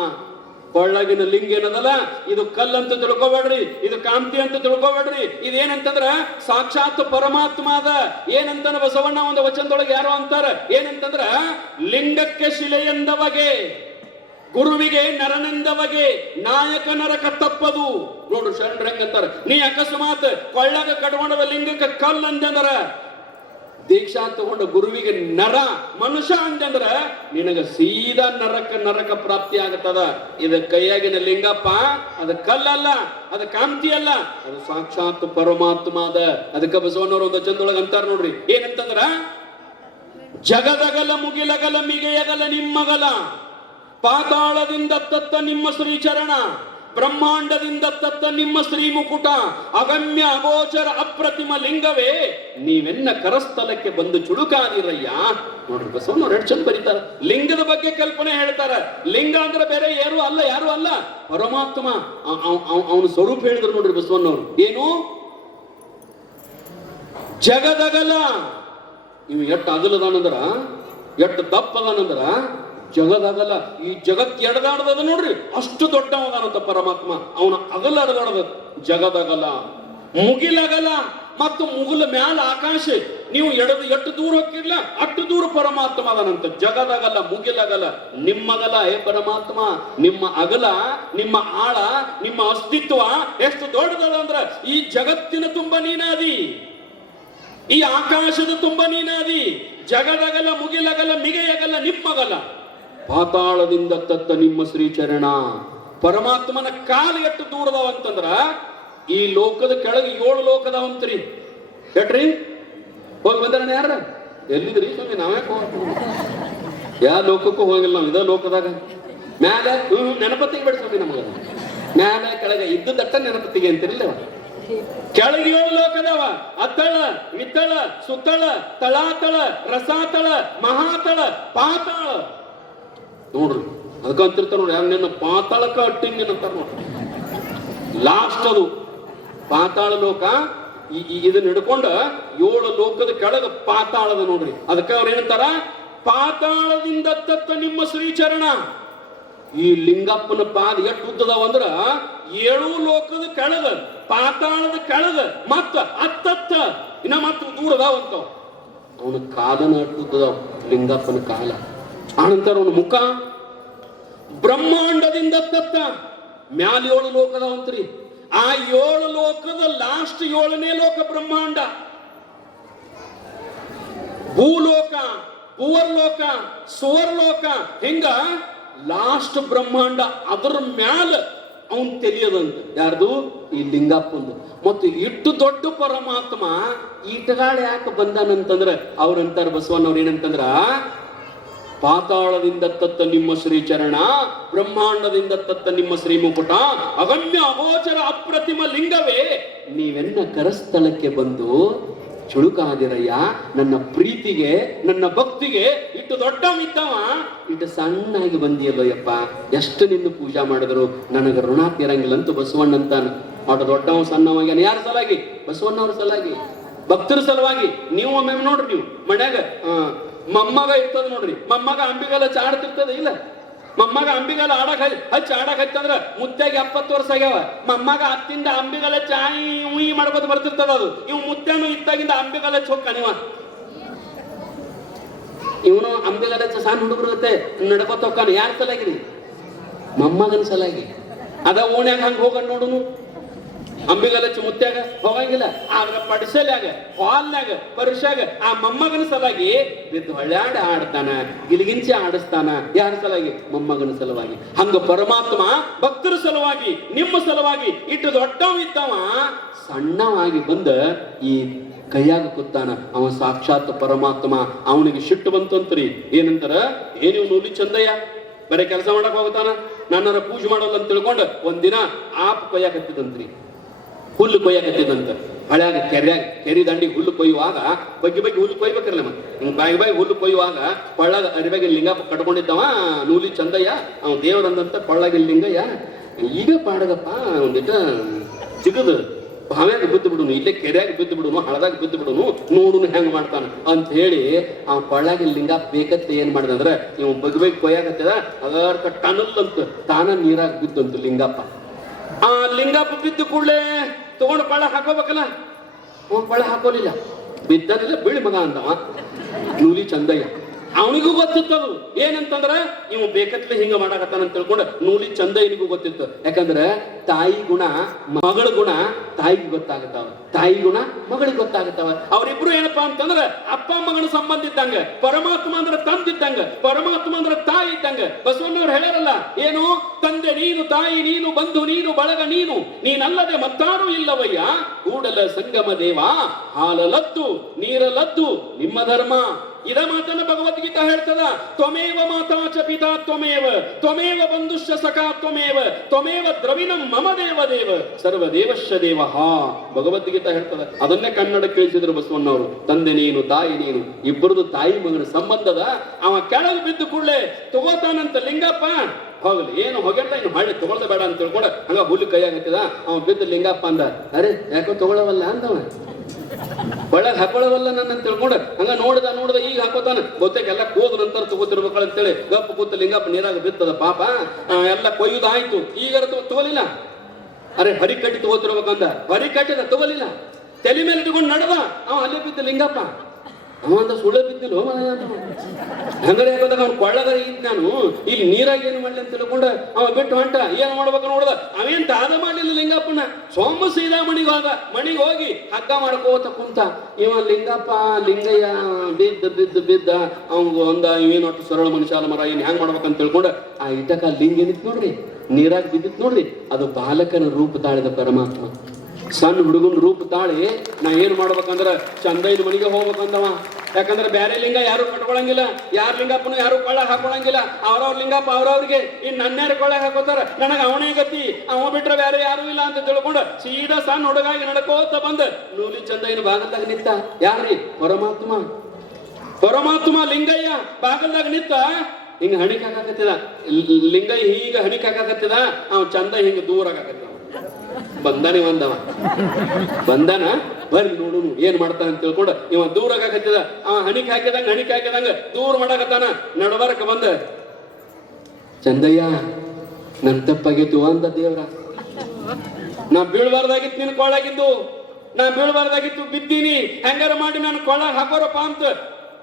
ಕೊಳ್ಳಗಿನ ಲಿಂಗ ಏನದಲ್ಲ? ಇದು ಕಲ್ಲಂತ ತಿಳ್ಕೊಬೇಡ್ರಿ, ಇದು ಕಾಂತಿ ಅಂತ ತಿಳ್ಕೊಬೇಡ್ರಿ. ಇದೇನಂತಂದ್ರ, ಸಾಕ್ಷಾತ್ ಪರಮಾತ್ಮ ಅದ. ಏನಂತ ಬಸವಣ್ಣ ಒಂದು ವಚನದೊಳಗೆ ಯಾರೋ ಅಂತಾರ? ಏನಂತಂದ್ರ, ಲಿಂಗಕ್ಕೆ ಶಿಲೆ ಬಗೆ, ಗುರುವಿಗೆ ನರನೆಂದವಗೆ ನಾಯಕ ನರಕ ತಪ್ಪದು. ನೋಡು ಶರಣರು ಅಂತಾರ. ನೀ ಅಕಸ್ಮಾತ್ ಕೊಳ್ಳಗ ಕಟ್ಕೊಂಡದ ಲಿಂಗಕ್ಕೆ ಕಲ್ಲು ಅಂದಂದ್ರ ದೀಕ್ಷಾ ತಗೊಂಡ ಗುರುವಿಗೆ ನರ, ಮನುಷ್ಯ ಅಂತಂದ್ರ ನಿನಗ ಸೀದಾ ನರಕ ನರಕ ಪ್ರಾಪ್ತಿ ಆಗತ್ತದ. ಇದು ಕೈಯಾಗಿನ ಲಿಂಗಪ್ಪ, ಅದು ಕಲ್ಲಲ್ಲ, ಅದು ಕಾಂತಿ ಅಲ್ಲ ಅದು ಸಾಕ್ಷಾತ್ ಪರಮಾತ್ಮ ಅದ ಅದಕ್ಕೆ ಬಸವಣ್ಣವ್ರ ಒಂದು ಚಂದೊಳಗ ಅಂತಾರ ನೋಡ್ರಿ. ಏನಂತಂದ್ರ, ಜಗದಗಲ ಮುಗಿಲಗಲ ಮಿಗೆಯಗಲ ನಿಮ್ಮಗಲ, ಪಾತಾಳದಿಂದ ತತ್ತ ನಿಮ್ಮ ಶ್ರೀಚರಣ. ಬ್ರಹ್ಮಾಂಡದಿಂದ ತತ್ತ ನಿಮ್ಮ ಶ್ರೀ ಮುಕುಟ, ಅಗಮ್ಯ ಅಗೋಚರ ಅಪ್ರತಿಮ ಲಿಂಗವೇ, ನೀವೆನ್ನ ಕರಸ್ಥಲಕ್ಕೆ ಬಂದು ಚುಡುಕಾದಿರಯ್ಯ ನೋಡ್ರಿ ಬಸವಣ್ಣವ್ರು ಎರಡು ಚಂದ ಬರೀತಾರ. ಲಿಂಗದ ಬಗ್ಗೆ ಕಲ್ಪನೆ ಹೇಳ್ತಾರ. ಲಿಂಗ ಅಂದ್ರೆ ಬೇರೆ, ಯಾರು ಅಲ್ಲ ಯಾರು ಅಲ್ಲ. ಪರಮಾತ್ಮ ಅವನ ಸ್ವರೂಪ ಹೇಳಿದ್ರು ನೋಡ್ರಿ ಬಸವಣ್ಣವ್ರು ಏನು? ಜಗದಗಲ. ನೀವು ಎಷ್ಟು ಅಗಲದಾನಂದ್ರ ಎಷ್ಟು ದಪ್ಪದಾನಂದ್ರ ಜಗದಗಲ, ಈ ಜಗತ್ ಎಡದಾಡದ ನೋಡ್ರಿ, ಅಷ್ಟು ದೊಡ್ಡವನಂತ ಪರಮಾತ್ಮ. ಅವನ ಅಗಲ ಅಡದಾಡದ ಜಗದಗಲ. ಮುಗಿಲಗಲ ಮತ್ತು ಮುಗುಲ ಮ್ಯಾಲ ಆಕಾಶ. ನೀವು ಎಡದು ಎಷ್ಟು ದೂರ ಹೋಗ್ತಿರ್ಲ, ಅಷ್ಟು ದೂರ ಪರಮಾತ್ಮ ಅದನಂತ. ಜಗದಗಲ, ಮುಗಿಲಗಲ, ನಿಮ್ಮಗಲ, ಏ ಪರಮಾತ್ಮ, ನಿಮ್ಮ ಅಗಲ, ನಿಮ್ಮ ಆಳ, ನಿಮ್ಮ ಅಸ್ತಿತ್ವ ಎಷ್ಟು ದೊಡ್ಡದದ ಅಂದ್ರ, ಈ ಜಗತ್ತಿನ ತುಂಬ ನೀನಾದಿ. ಈ ಆಕಾಶದ ತುಂಬ ನೀನಾದಿ. ಜಗದಗಲ, ಮುಗಿಲಗಲ, ಮಿಗೆಯಗಲ, ನಿಮ್ಮಗಲ. ಪಾತಾಳದಿಂದ ತತ್ತ ನಿಮ್ಮ ಶ್ರೀಚರಣ. ಪರಮಾತ್ಮನ ಕಾಲ ಎಷ್ಟು ದೂರದವಂತಂದ್ರ ಈ ಲೋಕದ ಕೆಳಗೆ ಏಳು ಲೋಕದವಂತ್ರಿ ಎಟ್ರಿ ಹೋಗಿ ಬಂದಾರ ಯಾರ ಎಲ್ಲಿದ್ರಿ ಸ್ವಾಮಿ? ನಾವೇ ಯಾವ ಲೋಕಕ್ಕೂ ಹೋಗಿಲ್ಲ ನಾವು, ಇದ ಲೋಕದಾಗ. ಮ್ಯಾಲ ನೆನಪತ್ತಿಗೆ ಬೇಡ ಸ್ವಾಮಿ ನಮಗ. ಮ್ಯಾಲ ಕೆಳಗೆ ಇದ್ದದಟ್ಟ ನೆನಪತ್ತಿಗೆ ಅಂತಿರಲಿಲ್ಲ ಕೆಳಗೆ ಏಳು ಲೋಕದವ ಅತ್ತಳ ಮಿತ್ತಳ ಸುತ್ತಳ, ತಳಾತಳ, ರಸಾತಳ, ಮಹಾತಳ, ಪಾತಾಳ. ನೋಡ್ರಿ ಅದಕ್ಕಂತಿರ್ತಾರ ನೋಡಿ ಯಾರು ನಿನ್ನ ಪಾತಾಳಕ ಅಟ್ಟಿಂಗ್ ಅಂತಾರ ನೋಡ್ರಿ. ಲಾಸ್ಟ್ ಅದು, ಪಾತಾಳ ಲೋಕ, ಈ- ಇದನ್ನ ಹಿಡ್ಕೊಂಡ ಏಳು ಲೋಕದ ಕೆಳಗ ಪಾತಾಳದ ನೋಡ್ರಿ. ಅದಕ್ಕೆ ಅವ್ರು ಏನಂತಾರ? ಪಾತಾಳದಿಂದ ತತ್ತ ನಿಮ್ಮ ಶ್ರೀಚರಣ. ಈ ಲಿಂಗಪ್ಪನ ಪಾದ ಎಷ್ಟು ಉದ್ದದಾವ ಅಂದ್ರ, ಏಳು ಲೋಕದ ಕೆಳಗ, ಪಾತಾಳದ ಕೆಳಗ ಮತ್ತ ಅತ್ತತ್ತ, ಇನ್ನ ಮತ್ತ ದೂರ ಅದಾವಂತ ಅವನ ಕಾಲನ ಉದ್ದದವ, ಲಿಂಗಪ್ಪನ ಕಾಲ. ಆನಂತರ ಅವನ ಮುಖ. ಬ್ರಹ್ಮಾಂಡದಿಂದ ತತ್ತ. ಮ್ಯಾಲ ಏಳು ಲೋಕದವಂತ್ರಿ ಆ ಏಳು ಲೋಕದ ಲಾಸ್ಟ್ ಏಳನೇ ಲೋಕ ಬ್ರಹ್ಮಾಂಡ. ಭೂಲೋಕ ಪೂವರ್ಲೋಕ ಸುವರ್ಲೋಕ, ಹಿಂಗ? ಲಾಸ್ಟ್ ಬ್ರಹ್ಮಾಂಡ. ಅದರ ಮ್ಯಾಲ ಅವನ್ ತಿಳಿಯದಂತ ಯಾರ್ದು? ಈ ಲಿಂಗಪ್ಪಂದು ಮತ್ತು ಇಟ್ಟು ದೊಡ್ಡ ಪರಮಾತ್ಮ ಈಟಗಾಳ ಯಾಕೆ ಬಂದಾನಂತಂದ್ರ, ಅವ್ರಂತಾರ ಬಸವಣ್ಣವ್ರು ಏನಂತಂದ್ರ ಪಾತಾಳದಿಂದ ತತ್ತ ನಿಮ್ಮ ಶ್ರೀಚರಣ, ಬ್ರಹ್ಮಾಂಡದಿಂದ ತತ್ತ ನಿಮ್ಮ ಶ್ರೀ ಮುಕುಟ ಅಗಮ್ಯ ಅಗೋಚರ ಅಪ್ರತಿಮ ಲಿಂಗವೇ. ನೀವೆನ್ನ ಕರಸ್ಥಳಕ್ಕೆ ಬಂದು ಚುಳುಕಾದಿರಯ್ಯ ನನ್ನ ಪ್ರೀತಿಗೆ, ನನ್ನ ಭಕ್ತಿಗೆ ಇಟ್ಟು ದೊಡ್ಡ ಮಿದ್ದವ ಇಟ್ಟು ಸಣ್ಣಾಗಿ ಬಂದಿಯಲ್ಲೋಯಪ್ಪ ಎಷ್ಟು ನಿನ್ನ ಪೂಜಾ ಮಾಡಿದ್ರು, ನನಗೆ ಋಣ ತೀರಂಗಿಲ್ಲ ಅಂತ ಬಸವಣ್ಣ ಅಂತಾನ ಆಟ ದೊಡ್ಡವ ಸಣ್ಣವಾಗ್ಯಾನ ಯಾರ ಸಲಾಗಿ ಬಸವಣ್ಣವ್ರ ಸಲಾಗಿ ಭಕ್ತರ ಸಲುವಾಗಿ. ನೀವು ಒಮ್ಮೆ ನೋಡ್ರಿ ನೀವು, ಮನ್ಯಾಗ ಮೊಮ್ಮಗ ಇರ್ತದ ನೋಡ್ರಿ. ಮಮ್ಮಗ ಅಂಬಿಗಾಲ ಚಾಡ್ತಿರ್ತದ ಇಲ್ಲ? ಮಮ್ಮಗ ಅಂಬಿಗಾಲ ಆಡಕ್ ಹಚ್ಚ ಆಡಕ್ ಹಚ್ಚಂದ್ರ ಮುದ್ದೆಗೆ ಎಪ್ಪತ್ತು ವರ್ಷ ಆಗ್ಯಾವ. ಮಮ್ಮಗ ಅತ್ತಿಂದ ಅಂಬಿಗಾಲ ಚಾಯಿ ಉಯಿ ಮಾಡ್ಕೊತ ಬರ್ತಿರ್ತದ ಅದು. ಇವ್ ಮುದ್ದೆನು ಇತ್ತಾಗಿಂದ ಅಂಬಿಗಲ ಚೋಕ ನೀವ ಇವನು ಅಂಬಿಗಲ ಸಣ್ಣ ಹುಡುಗರು ಇರುತ್ತೆ ನಡ್ಕೋತ ಯಾರ ಸಲಾಗಿರಿ ಮೊಮ್ಮಗನ ಸಲಾಗಿ ಅದ ಓಣ್ಯಾಗ ಹಂಗ ಹೋಗ ನೋಡುನು. ಅಂಬಿಗಲಚ್ಚ ಮುತ್ಯಾಗ ಹೋಗಂಗಿಲ್ಲ. ಆದ್ರ ಪಡಿಸಲ್ಯಾಗ ಹಾಲ್ನಾಗ ಪರುಷಾಗ ಆ ಮೊಮ್ಮಗನ ಸಲುವಾಗಿ ಬಿದ್ದು ಹೊಳ್ಯಾಡ ಆಡ್ತಾನ, ಗಿಲಿಗಿಂಚಿ ಆಡಿಸ್ತಾನ. ಯಾರ ಸಲುವಾಗಿ? ಮೊಮ್ಮಗನ ಸಲುವಾಗಿ. ಹಂಗ ಪರಮಾತ್ಮ ಭಕ್ತರ ಸಲುವಾಗಿ, ನಿಮ್ಮ ಸಲುವಾಗಿ ಇಟ್ಟು ದೊಡ್ಡವ ಇದ್ದವ, ಸಣ್ಣವಾಗಿ ಬಂದ ಈ ಕೈಯಾಗ ಕೂತಾನ. ಅವ ಸಾಕ್ಷಾತ್ ಪರಮಾತ್ಮ. ಅವನಿಗೆ ಸಿಟ್ಟು ಬಂತಂತ್ರಿ. ಏನಂತಾರ ಏನಿವ್ ನೂಲಿ ಚಂದಯ್ಯ, ಬರೀ ಕೆಲಸ ಮಾಡಕ್ ಹೋಗ್ತಾನ? ನನ್ನರ ಪೂಜೆ ಮಾಡೋಲ್ಲ ಅಂತ ತಿಳ್ಕೊಂಡು ಒಂದಿನ ಆಪ್ ಕೊಯ್ಯಾಕತ್ತಿದಂತ್ರಿ ಹುಲ್ಲು ಕೊಯ್ಯಾಕತ್ತಿದ್ದಂತ ಹಳ್ಯಾಗ ಕೆರ್ಯಾಗ ಕೆರಿ ದಂಡಿ ಹುಲ್ಲು ಕೊಯ್ಯುವಾಗ ಬಗ್ಗೆ ಬಗ್ಗೆ ಹುಲ್ಲು ಕೊಯ್ಬೇಕಲ್ಲ ಮತ್ತೆ. ಹಿಂಗ್ ಬಾಯಿ ಬಾಯಿ ಹುಲ್ಲು ಕೊಯ್ಯುವಾಗ ಪಳ್ಳಾಗ ಅರಿವಾಗಿ ಲಿಂಗ ಕಟ್ಕೊಂಡಿದ್ದವ, ನೂಲಿ ಚಂದಯ್ಯ, ಅವ ದೇವರಂದಂತ ಪಳ್ಳಾಗ ಲಿಂಗಯ್ಯ. ಈಗ ಪಾಡದಪ್ಪ, ಒಂದಿಟ ಸಿಗದು ಭಾವ್ಯಾಗ ಬಿದ್ದು ಬಿಡುನು, ಇಲ್ಲೇ ಕೆರೆಯಾಗ ಬಿದ್ದು ಬಿಡುನು, ಹಳದಾಗ ಬಿದ್ದು ಬಿಡುನು, ನೋಡುನು ಹೆಂಗ್ ಮಾಡ್ತಾನ ಅಂತ ಹೇಳಿ ಆ ಪಳ್ಳಾಗ ಲಿಂಗ ಬೇಕತ್ತ ಏನ್ ಮಾಡಿದ್ರೆ ಇವ್ ಬಗ್ಬೇಕು ಕೊಯ್ಯಾಗತ್ತದ ಕೊಯ್ಯಾಕತ್ತದ ಟನಲ್ ಅಂತ ತಾನ ನೀರಾಗ ಬಿದ್ದಂತ ಲಿಂಗಪ್ಪ. ಆ ಲಿಂಗಪ್ಪ ಬಿದ್ದು ಕೂಡಲೇ ತಗೊಂಡು ಪಳ ಹಾಕೋಬೇಕಲ್ಲ? ಅವ್ನು ಪಳ ಹಾಕೋಲಿಲ್ಲ. ಬಿದ್ದಲಿಲ್ಲ ಬೀಳಿ ಮಗ ಅಂದ. ನೂಲಿ ಚಂದಯ್ಯ. ಅವನಿಗೂ ಗೊತ್ತಿತ್ತದು ಏನಂತಂದ್ರ ಇವ್ ಬೇಕತ್ಲೆ ಹಿಂಗ ಮಾಡಾಕತ್ತಾನ ಅಂತ ತಿಳ್ಕೊಂಡ ನೂಲಿ ಇನಿಗೂ ಗೊತ್ತಿತ್ತು. ಯಾಕಂದ್ರ, ತಾಯಿ ಗುಣ, ಮಗಳ ಗುಣ ತಾಯಿಗೆ ಗೊತ್ತಾಗತ್ತಾವ. ತಾಯಿ ಗುಣ, ಮಗಳಿಗೆ ಗೊತ್ತಾಗತ್ತಾವ. ಅವರಿಬ್ರು ಏನಪ್ಪಾ ಅಂತಂದ್ರ, ಅಪ್ಪ, ಮಗನ ಸಂಬಂಧ ಇದ್ದಂಗ, ಪರಮಾತ್ಮ ಅಂದ್ರ ತಂದಿದ್ದಂಗ ಪರಮಾತ್ಮ ಅಂದ್ರ ತಾಯಿ ಇದ್ದಂಗ. ಬಸವಣ್ಣವ್ರು ಹೇಳ್ಯಾರಲ್ಲ, ಏನು? ತಂದೆ ನೀನು, ತಾಯಿ ನೀನು, ಬಂಧು ನೀನು, ಬಳಗ ನೀನು, ನೀನಲ್ಲದೆ ಮತ್ತಾರು ಇಲ್ಲವಯ್ಯ. ಕೂಡಲ ಸಂಗಮ ದೇವ ಹಾಲಲತ್ತು ನೀರಲತ್ತು ನಿಮ್ಮ ಧರ್ಮ. ಇದ ಮಾತನ್ನ ಭಗವದ್ಗೀತಾ ಹೇಳ್ತದ, ತ್ವಮೇವ ಮಾತಾ ಚ ಪಿತಾ ತ್ವಮೇವ ತ್ವಮೇವ ಬಂಧುಶ್ಚ ಸಖಾ ತ್ವಮೇವ ತ್ವಮೇವ ದ್ರವಿಣಂ ಮಮ ದೇವ ದೇವ ಸರ್ವ ದೇವಶ್ಯ ದೇವ. ಭಗವದ್ಗೀತಾ ಹೇಳ್ತದ, ಅದನ್ನೇ ಕನ್ನಡ ಕೇಳಿಸಿದ್ರು ಬಸವಣ್ಣವರು, ತಂದೆ ನೀನು, ತಾಯಿ ನೀನು ಇಬ್ಬರದು ತಾಯಿ ಮಗನ ಸಂಬಂಧದ, ಅವ ಕೆಳಗೆ ಬಿದ್ದು ಕೂಡಲೇ ತಗೋತಾನಂತ ಲಿಂಗಪ್ಪ ಹೋಗ್ಲಿ. ಏನು ಹೋಗ್ಯಾರ ಇನ್ನು ಹಳ್ಳಿ ತಗೊಳ್ದ ಬೇಡ ಅಂತ ತಿಳ್ಕೊಂಡ. ಹಂಗ ಹುಲ್ಲು ಕೈಯಾಗತ್ತಿದ ಅವ ಬಿದ್ದ ಲಿಂಗಪ್ಪ ಅಂದ, ಅರೆ, ಯಾಕೋ ತಗೊಳವಲ್ಲ ಅಂತವ ಒಳಗ್ ಹಾಕೊಳ್ಳವಲ್ಲ ನನ್ನ ತಿಳ್ಕೊಂಡ. ಹಂಗ ನೋಡ್ದ ನೋಡ್ದ ಈಗ ಹಾಕೋತಾನ. ಗೊತ್ತೇ ಎಲ್ಲ ಕೂದ ನಂತರ ತಗೋತಿರ್ಬೇಕಲ್ಲ ಅಂತೇಳಿ ಗಪ್ಪ ಕೂತ ಲಿಂಗಪ್ಪ ನೀರಾಗ ಬಿತ್ತದ, ಪಾಪ. ಎಲ್ಲ ಎಲ್ಲ ಕೊಯ್ಯುದಾಯ್ತು. ಈಗ ತಗೋಲಿಲ್ಲ. ಅರೆ ಹರಿ ಕಟ್ಟಿ ತಗೋತಿರ್ಬೇಕಂದ. ಹರಿ ಕಟ್ಟಿದ ತಗೋಲಿಲ್ಲ. ತಲೆ ಮೇಲೆ ಇಟ್ಕೊಂಡು ನಡ್ದ. ಅವ ಅಲ್ಲಿ ಬಿದ್ದ ಲಿಂಗಪ್ಪ. ಅವ ಸುಳ್ಳ ಬಿದ್ದಿಲ್ಲ ಹಂಗಡೆ ಹಾಕೋದಾಗ ಅವ್ನು. ಕೊಳ್ಳದಾಗ ಇದ್ ನಾನು. ಇಲ್ಲಿ ನೀರಾಗ ಏನು ಮಾಡ್ಲಿ ಅಂತ ತಿಳ್ಕೊಂಡ ಅವ ಬಿಟ್ಟು ಹೊಂಟ. ಏನ್ ಮಾಡ್ಬೇಕು ನೋಡ್ದ? ಅವೇನ್ ದಾದ ಮಾಡ್ಲಿಲ್ಲ ಲಿಂಗಪ್ಪನ. ಸೋಮ ಸೀದಾ ಮಣಿಗೆ ಮಣಿಗೆ ಹೋಗಿ ಹಗ್ಗ ಮಾಡ್ಕೋತ ಕುಂತ, ಇವ ಲಿಂಗಪ್ಪ, ಲಿಂಗಯ್ಯ, ಬಿದ್ದ ಬಿದ್ದ ಬಿದ್ದ. ಅವಂಗ ಒಂದ, ಇವೇನು ಸರಳ ಮನುಷ್ಯ ಮರ, ಏನ್ ಹೆಂಗ್ ಮಾಡ್ಬೇಕಂತ ತಿಳ್ಕೊಂಡ ಆ ಇಟಕ ಲಿಂಗ ಏನಿತ್ತು ನೋಡ್ರಿ? ನೀರಾಗ ಬಿದ್ದಿತ್ತು ನೋಡ್ರಿ? ಅದು ಬಾಲಕನ ರೂಪ ತಾಳಿದ ಪರಮಾತ್ಮ. ಸಣ್ಣ ಹುಡುಗನ ರೂಪ ತಾಳಿ, ನಾ ಏನ್ ಮಾಡ್ಬೇಕಂದ್ರ ಚಂದೈನ ಮನೆಗೆ ಹೋಗ್ಬೇಕಂದವ. ಯಾಕಂದ್ರೆ ಬೇರೆ ಲಿಂಗ ಯಾರು ಕಟ್ಕೊಳಂಗಿಲ್ಲ, ಯಾರ ಲಿಂಗಪ್ಪನ ಯಾರು ಕೊಳ್ಳ ಹಾಕೊಳಂಗಿಲ್ಲ. ಅವ್ರವ್ರ ಲಿಂಗಪ್ಪ ಅವ್ರವ್ರಿಗೆ ಇನ್ ನನ್ಯಾರು ಕೊಳ್ಳ ಹಾಕೋತಾರ, ನನಗೆ ಅವನೇ ಗತಿ. ಅವ ಬಿಟ್ರೆ ಬೇರೆ ಯಾರು ಇಲ್ಲ ಅಂತ ತಿಳ್ಕೊಂಡು ಸೀದಾ ಸಣ್ಣ ಹುಡುಗಾಗಿ ನಡ್ಕೋತ ಬಂದ. ನೂಲಿ ಚಂದೈನ ಭಾಗದಾಗ ನಿಂತ, ಯಾರ್ರಿ? ಪರಮಾತ್ಮ. ಪರಮಾತ್ಮ ಲಿಂಗಯ್ಯ ಬಾಗಲ್ದಾಗ ನಿಂತ, ಹಿಂಗ ಹಣಿಕ್ ಹಾಕಾಕತ್ತಿದ ಲಿಂಗಯ್ಯ ಹೀಗ ಹಣಿಕ್ ಹಾಕಾಕತ್ತಿದ ಅವ್ ಚಂದ ಹಿಂಗ ದೂರ ಹಾಕಾಕತ್ತಿದ ಬಂದಾನೆ ಒಂದವ ಬಂದಾನ? ಬರ್ರಿ ನೋಡು ಏನ್ ಮಾಡ್ತಾನ ಅಂತ ತಿಳ್ಕೊಂಡು, ಇವ ದೂರ ಹಾಕಾಕತ್ತಿದ ಅವ ಹಣಿಕ್ ಹಾಕಿದಂಗ ಹಣಿಕ್ ಹಾಕಿದಂಗ ದೂರ ಮಾಡಾಕತ್ತಾನ. ನಡಬರಕ ಬಂದ. ಚಂದಯ್ಯ, ನನ್ ತಪ್ಪಾಗಿತ್ತು ಅಂದ ದೇವ್ರ. ನಾ ಬೀಳ್ಬಾರ್ದಾಗಿತ್ತು ನಿನ್ ಕೊಳಾಗಿದ್ದು. ನಾ ಬೀಳ್ಬಾರ್ದಾಗಿತ್ತು ಬಿದ್ದೀನಿ. ಹೆಂಗಾರ ಮಾಡಿ ನಾನು ಕೊಳ ಹಾಕೋರಪ್ಪ ಅಂತ.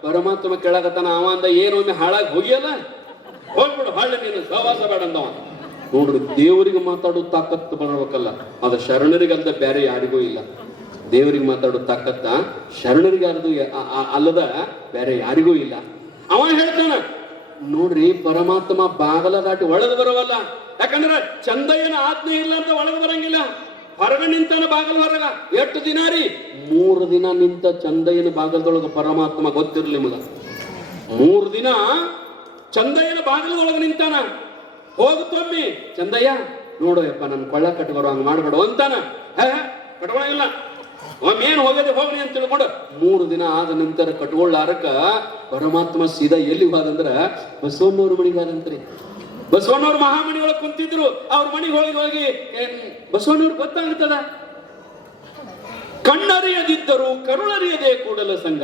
ಪರಮಾತ್ಮ ಕೇಳಾಕತ್ತಾನ, ಅವ ಅಂದ ಏನೊಮ್ಮೆ ಹಾಳಾಗಿ ಹೋಗಿಯಲ್ಲ? ಹೋಗ್ಬಿಡು, ಹಳ್ಳ ನೀನು ಸಹವಾಸ ಬೇಡ ಅಂದವ. ನೋಡ್ರಿ, ದೇವರಿಗೆ ಮಾತಾಡೋ ತಾಕತ್ತು ಬರಬೇಕಲ್ಲ. ಅದ ಶರಣರಿಗಲ್ದ ಬೇರೆ ಯಾರಿಗೂ ಇಲ್ಲ. ದೇವರಿಗೆ ಮಾತಾಡೋ ತಾಕತ್ತ ಶರಣರಿಗೆ ಯಾರ್ದು ಅ- ಅ- ಅಲ್ಲದ ಬೇರೆ ಯಾರಿಗೂ ಇಲ್ಲ. ಅವ ಹೇಳ್ತಾನ, ನೋಡ್ರಿ, ಪರಮಾತ್ಮ ಬಾಗಲ ದಾಟಿ ಒಳಗೆ ಬರವಲ್ಲ. ಯಾಕಂದ್ರೆ ಚಂದಯ್ಯನ ಆಜ್ಞೆ ಇಲ್ಲ ಅಂತ ಒಳಗೆ ಬರಂಗಿಲ್ಲ. ಹೊರಗ ನಿಂತಾನ ಬಾಗಲ ಬರಲ್ಲ ಎಷ್ಟು ದಿನ ರೀ? ಮೂರು ದಿನ ನಿಂತ ಚಂದಯ್ಯನ ಬಾಗಲದೊಳಗ ಪರಮಾತ್ಮ ಗೊತ್ತಿರ್ಲಿ ಮಗ ಮೂರು ದಿನ ಚಂದಯ್ಯನ ಬಾಗಲದೊಳಗೆ ನಿಂತಾನ. ಹೋಗುತ್ತೊಮ್ಮಿ ಚಂದಯ್ಯ, ನೋಡು ಯಪ್ಪ ನನ್ನ ಕೊಳ್ಳ ಕಟ್ಕೊರೋ ಹಂಗೆ ಮಾಡ್ಬೇಡು ಅಂತಾನ. ಕಟ್ಕೊಳಂಗಿಲ್ಲ. ಏನ್ ಹೋಗದೆ ಹೋಗ್ರಿ ಅಂತ ತಿಳ್ಕೊಂಡು ಮೂರು ದಿನ ಆದ ನಂತರ ಕಟ್ಕೊಳ್ಳಾರಕ ಪರಮಾತ್ಮ ಸೀದಾ ಎಲ್ಲಿ ಹೋದಂದ್ರ ಬಸವಣ್ಣವ್ರ ಮಣಿಗಾರಂತ್ರಿ ಬಸವಣ್ಣವ್ರ ಮಹಾಮಣಿ ಒಳಗೆ ಕುಂತಿದ್ರು, ಅವ್ರ ಮಣಿಗೆ ಹೋಗಿ ಹೋಗಿ ಬಸವಣ್ಣವ್ರು ಗೊತ್ತಾಗುತ್ತದ ಕಣ್ಣರಿಯದಿದ್ದರು ಕರುಳರಿಯದೆ ಕೂಡಲ ಸಂಘ.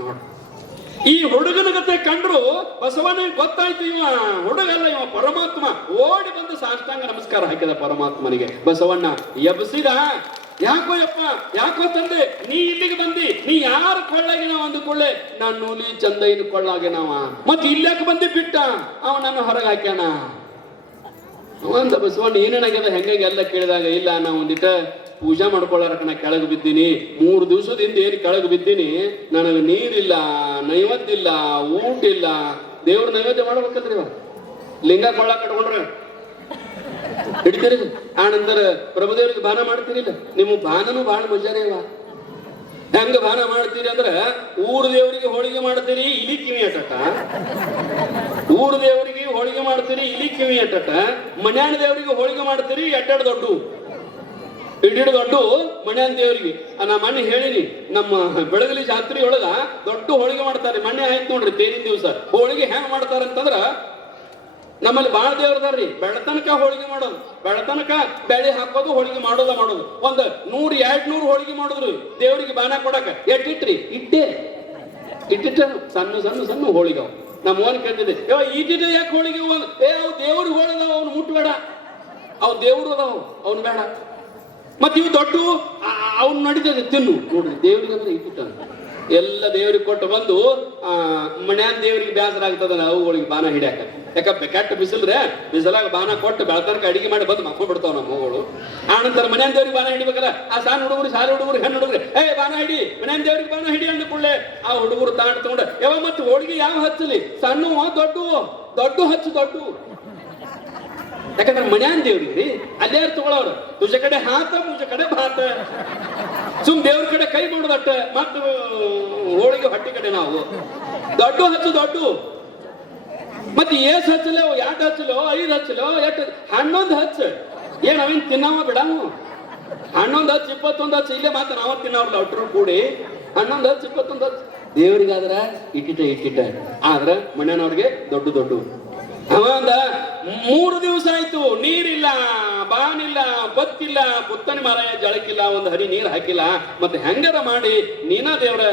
ನೋಡು. ಈ ಹುಡುಗನ ಕತೆ ಕಂಡ್ರು ಬಸವನಿಗೆ ಗೊತ್ತಾಯ್ತು ಇವ ಹುಡುಗಲ್ಲ, ಇವ ಪರಮಾತ್ಮ. ಓಡಿ ಬಂದು ಸಾಷ್ಟಾಂಗ ನಮಸ್ಕಾರ ಹಾಕಿದ ಪರಮಾತ್ಮನಿಗೆ. ಬಸವಣ್ಣ, ಎಬ್ಸಿದ? ಯಾಕೋ ಯಪ್ಪ, ಯಾಕೋ ತಂದೆ? ನೀ ಇಲ್ಲಿಗೆ ಬಂದಿ. ನೀ ಯಾರ ಕೊಳ್ಳಾಗಿ ನಾವು ಅಂದುಕೊಳ್ಳೆ? ನಾನು ನೂಲಿ ಚಂದೈನ ಕೊಳ್ಳಾಗೆ ನಾವ. ಮತ್ತೆ ಇಲ್ಯಾಕೆ ಬಂದಿ ಬಿಟ್ಟ? ಅವ ನಾನು ಹೊರಗೆ ಹಾಕ್ಯಾನ? ಒಂದು ಬಸವಣ್ಣ ಏನೇನಾಗ್ಯದ? ಹೆಂಗೆ ಎಲ್ಲ ಕೇಳಿದಾಗ, ಇಲ್ಲ ನಾ ಒಂದಿಟ ಪೂಜಾ ನಾ ಕೆಳಗೆ ಬಿದ್ದೀನಿ. ಮೂರು ದಿವಸದಿಂದ ಏನು ಕೆಳಗೆ ಬಿದ್ದೀನಿ? ನನಗೆ ನೀರಿಲ್ಲ, ನೈವೇದ್ಯ ಇಲ್ಲ, ಊಟ ಇಲ್ಲ. ದೇವ್ರ ನೈವೇದ್ಯ ಮಾಡ್ಬೇಕಲ್ರಿ ಲಿಂಗ ಕೊಳ್ಳ ಕಟ್ಕೊಂಡ್ರೆ. ಹಿಡಿತೀರಿ? ಆ ನಂತರ ಪ್ರಭುದೇವ್ರಿಗೆ ಬಾನ ಮಾಡ್ತೀರಿಲ್ಲ ನಿಮ್ಮ ಬಾನನು ಬಹಳ ಮಜಾನೇ ಅಲ್ಲ. ಹೆಂಗ ಬಾನ ಮಾಡ್ತೀರಿ ಅಂದ್ರ, ಊರ್ ದೇವರಿಗೆ ಹೋಳಿಗೆ ಮಾಡ್ತೀರಿ, ಇಲಿ ಕಿವಿ ಅಟಟ ಊರ್ ದೇವರಿಗೆ ಹೋಳಿಗೆ ಮಾಡ್ತೀರಿ, ಇಲಿ ಕಿವಿ ಅಟಟ ಮನ್ಯಾಣ ದೇವರಿಗೆ ಹೋಳಿಗೆ ಮಾಡ್ತೀರಿ, ಎಡ್ಡೆಡ್ ದೊಡ್ಡ. ಇಡ್ಡಿಡ್ ದೊಡ್ಡ ಮಣೆ ದೇವರಿಗೆ ನಾ ಮೊನ್ನೆ ಹೇಳಿನಿ, ನಮ್ಮ ಬೆಳಗಲಿ ಜಾತ್ರಿ ಒಳಗ ದೊಡ್ಡ ಹೋಳಿಗೆ ಮಾಡ್ತಾರೆ. ಮಣ್ಣೆ ಆಯ್ತು ನೋಡ್ರಿ ತೇರಿನ ದಿವಸ. ಹೋಳಿಗೆ ಹೆಂಗ್ ಮಾಡ್ತಾರಂತಂದ್ರ ನಮ್ಮಲ್ಲಿ ಬಾಳ ದೇವ್ರದಾರ್ರಿ ಬೆಳತನಕ ಹೋಳಿಗೆ ಮಾಡೋದು. ಬೆಳತನಕ ಬೆಳೆ ಹಾಕೋದು, ಹೋಳಿಗೆ ಮಾಡೋದ ಮಾಡೋದು. ಒಂದ್ ನೂರ್, ಎರಡ್ ನೂರ್ ಹೋಳಿಗೆ ಮಾಡಿದ್ರು. ದೇವ್ರಿಗೆ ಬಾಣ ಕೊಡಕ. ಎಟ್ಟಿಟ್ರಿ ಇಟ್ಟೆ. ಇಟ್ಟಿಟ್ಟ ಸಣ್ಣ ಸಣ್ಣ ಸಣ್ಣ ಹೋಳಿಗೆ ನಮ್ಮ ಓನ್ ಕೇಳ್ತಿದ್ದೆ ಯಾವ ಇಟ್ಟಿಟ್ಟು ಯಾಕೆ ಹೋಳಿಗೆ ಏ, ಅವ್ ದೇವ್ರಿಗೆ ಹೋಳದ ಅವ್ನು ಮುಟ್ಬೇಡ. ಅವ್ ದೇವ್ರು ಅದಾವ, ಅವ್ನು ಬೇಡ. ಮತ್ತೆ ಇವು ದೊಡ್ಡ ಅವ್ನು ನಡೀತದೆ, ತಿನ್ನು. ನೋಡ್ರಿ, ದೇವ್ರಿಗೆ ಅಂದ್ರೆ ಇಟ್ಟಿಟ್ಟ ಎಲ್ಲ ದೇವ್ರಿಗೆ ಕೊಟ್ಟು ಬಂದು, ಆ, ಮನ್ಯಾನ ದೇವ್ರಿಗೆ ಬೇಸರ ಆಗ್ತದ ಅವುಗಳಿಗೆ ಬಾನ ಹಿಡಿಯಾಕ. ಯಾಕಪ್ಪ ಕೆಟ್ಟ ಬಿಸಿಲ್ರೆ, ಬಿಸಿಲಾಗ ಬಾನ ಕೊಟ್ಟು ಬೆಳತನಕ ಅಡಿಗೆ ಮಾಡಿ ಬಂದು ಮಕ್ಕಳು ಬಿಡ್ತಾವ ನಮ್ಮ ಮಗಳು ಆನಂತರ ಮನ್ಯಾನ ದೇವ್ರಿಗೆ ಬಾನ ಹಿಡಿಬೇಕಲ್ಲ, ಆ ಸಣ್ಣ ಹುಡುಗರು, ಸಾಲ ಹುಡುಗರು, ಹೆಣ್ಣು ಹುಡುಗರು, ಏ, ಬಾನ ಹಿಡಿ, ಮನ್ಯಾನ ದೇವ್ರಿಗೆ ಬಾನ ಹಿಡಿ ಅಂದ ಕೂಡಲೇ. ಆ ಹುಡುಗರು ತಾಂಡ್ ತಗೊಂಡು ಯಾವ ಮತ್ತೆ ಹೋಳಿಗೆ ಯಾವ ಹಚ್ಚಲಿ? ಸಣ್ಣ ದೊಡ್ಡ ದೊಡ್ಡ ಹಚ್ಚು, ದೊಡ್ಡ. ಯಾಕಂದ್ರೆ ಮನ್ಯಾನ ದೇವ್ರಿಗೆ ರೀ ಅಲ್ಲೇ ತಗೊಳವ್ರು ತುಜ ಕಡೆ ಹಾತ, ಮುಜ ಕಡೆ ಭಾತ. ಸುಮ್ ದೇವ್ರ ಕಡೆ ಕೈ ಮಾಡೋದಟ್ಟ, ಮತ್ತು ಹೋಳಿಗೆ ಹೊಟ್ಟೆ ಕಡೆ ನಾವು. ದೊಡ್ಡ ಹಚ್ಚು, ದೊಡ್ಡ. ಮತ್ತೆ ಏಸ್ ಹಚ್ಚಲೋ ಎರಡು ಹಚ್ಚಲೋ, ಐದು ಹಚ್ಚಲೋ ಎಷ್ಟು ಹನ್ನೊಂದು ಹಚ್ಚ. ಏನ್ ಅವೇನ್ ತಿನ್ನವ ಬಿಡಾವು ಹನ್ನೊಂದು ಹಚ್ಚ, ಇಪ್ಪತ್ತೊಂದು ಹಚ್ಚ, ಇಲ್ಲೇ ಮಾತ್ರ ನಾವ ತಿನ್ನವ್ರಲ್ಲ ಒಟ್ಟರು ಕೂಡಿ. ಹನ್ನೊಂದು ಹಚ್ಚ, ಇಪ್ಪತ್ತೊಂದು ಹಚ್ಚ. ದೇವ್ರಿಗಾದ್ರ ಇಟ್ಟಿಟ ಇಟ್ಟಿಟ ಆದ್ರ ಮಣ್ಯನವ್ರಿಗೆ ದೊಡ್ಡ ದೊಡ್ಡ. ಅವ ಅಂದ ಮೂರು ದಿವಸ ಆಯ್ತು, ನೀರಿಲ್ಲ, ಬಾನಿಲ್ಲ, ಬತ್ತಿಲ್ಲ, ಪುತ್ತನಿ ಮಾರಾಯ, ಜಳಕಿಲ್ಲ, ಒಂದು ಹರಿ ನೀರು ಹಾಕಿಲ್ಲ. ಮತ್ತೆ ಹೆಂಗರ ಮಾಡಿ, ನೀನ ದೇವ್ರ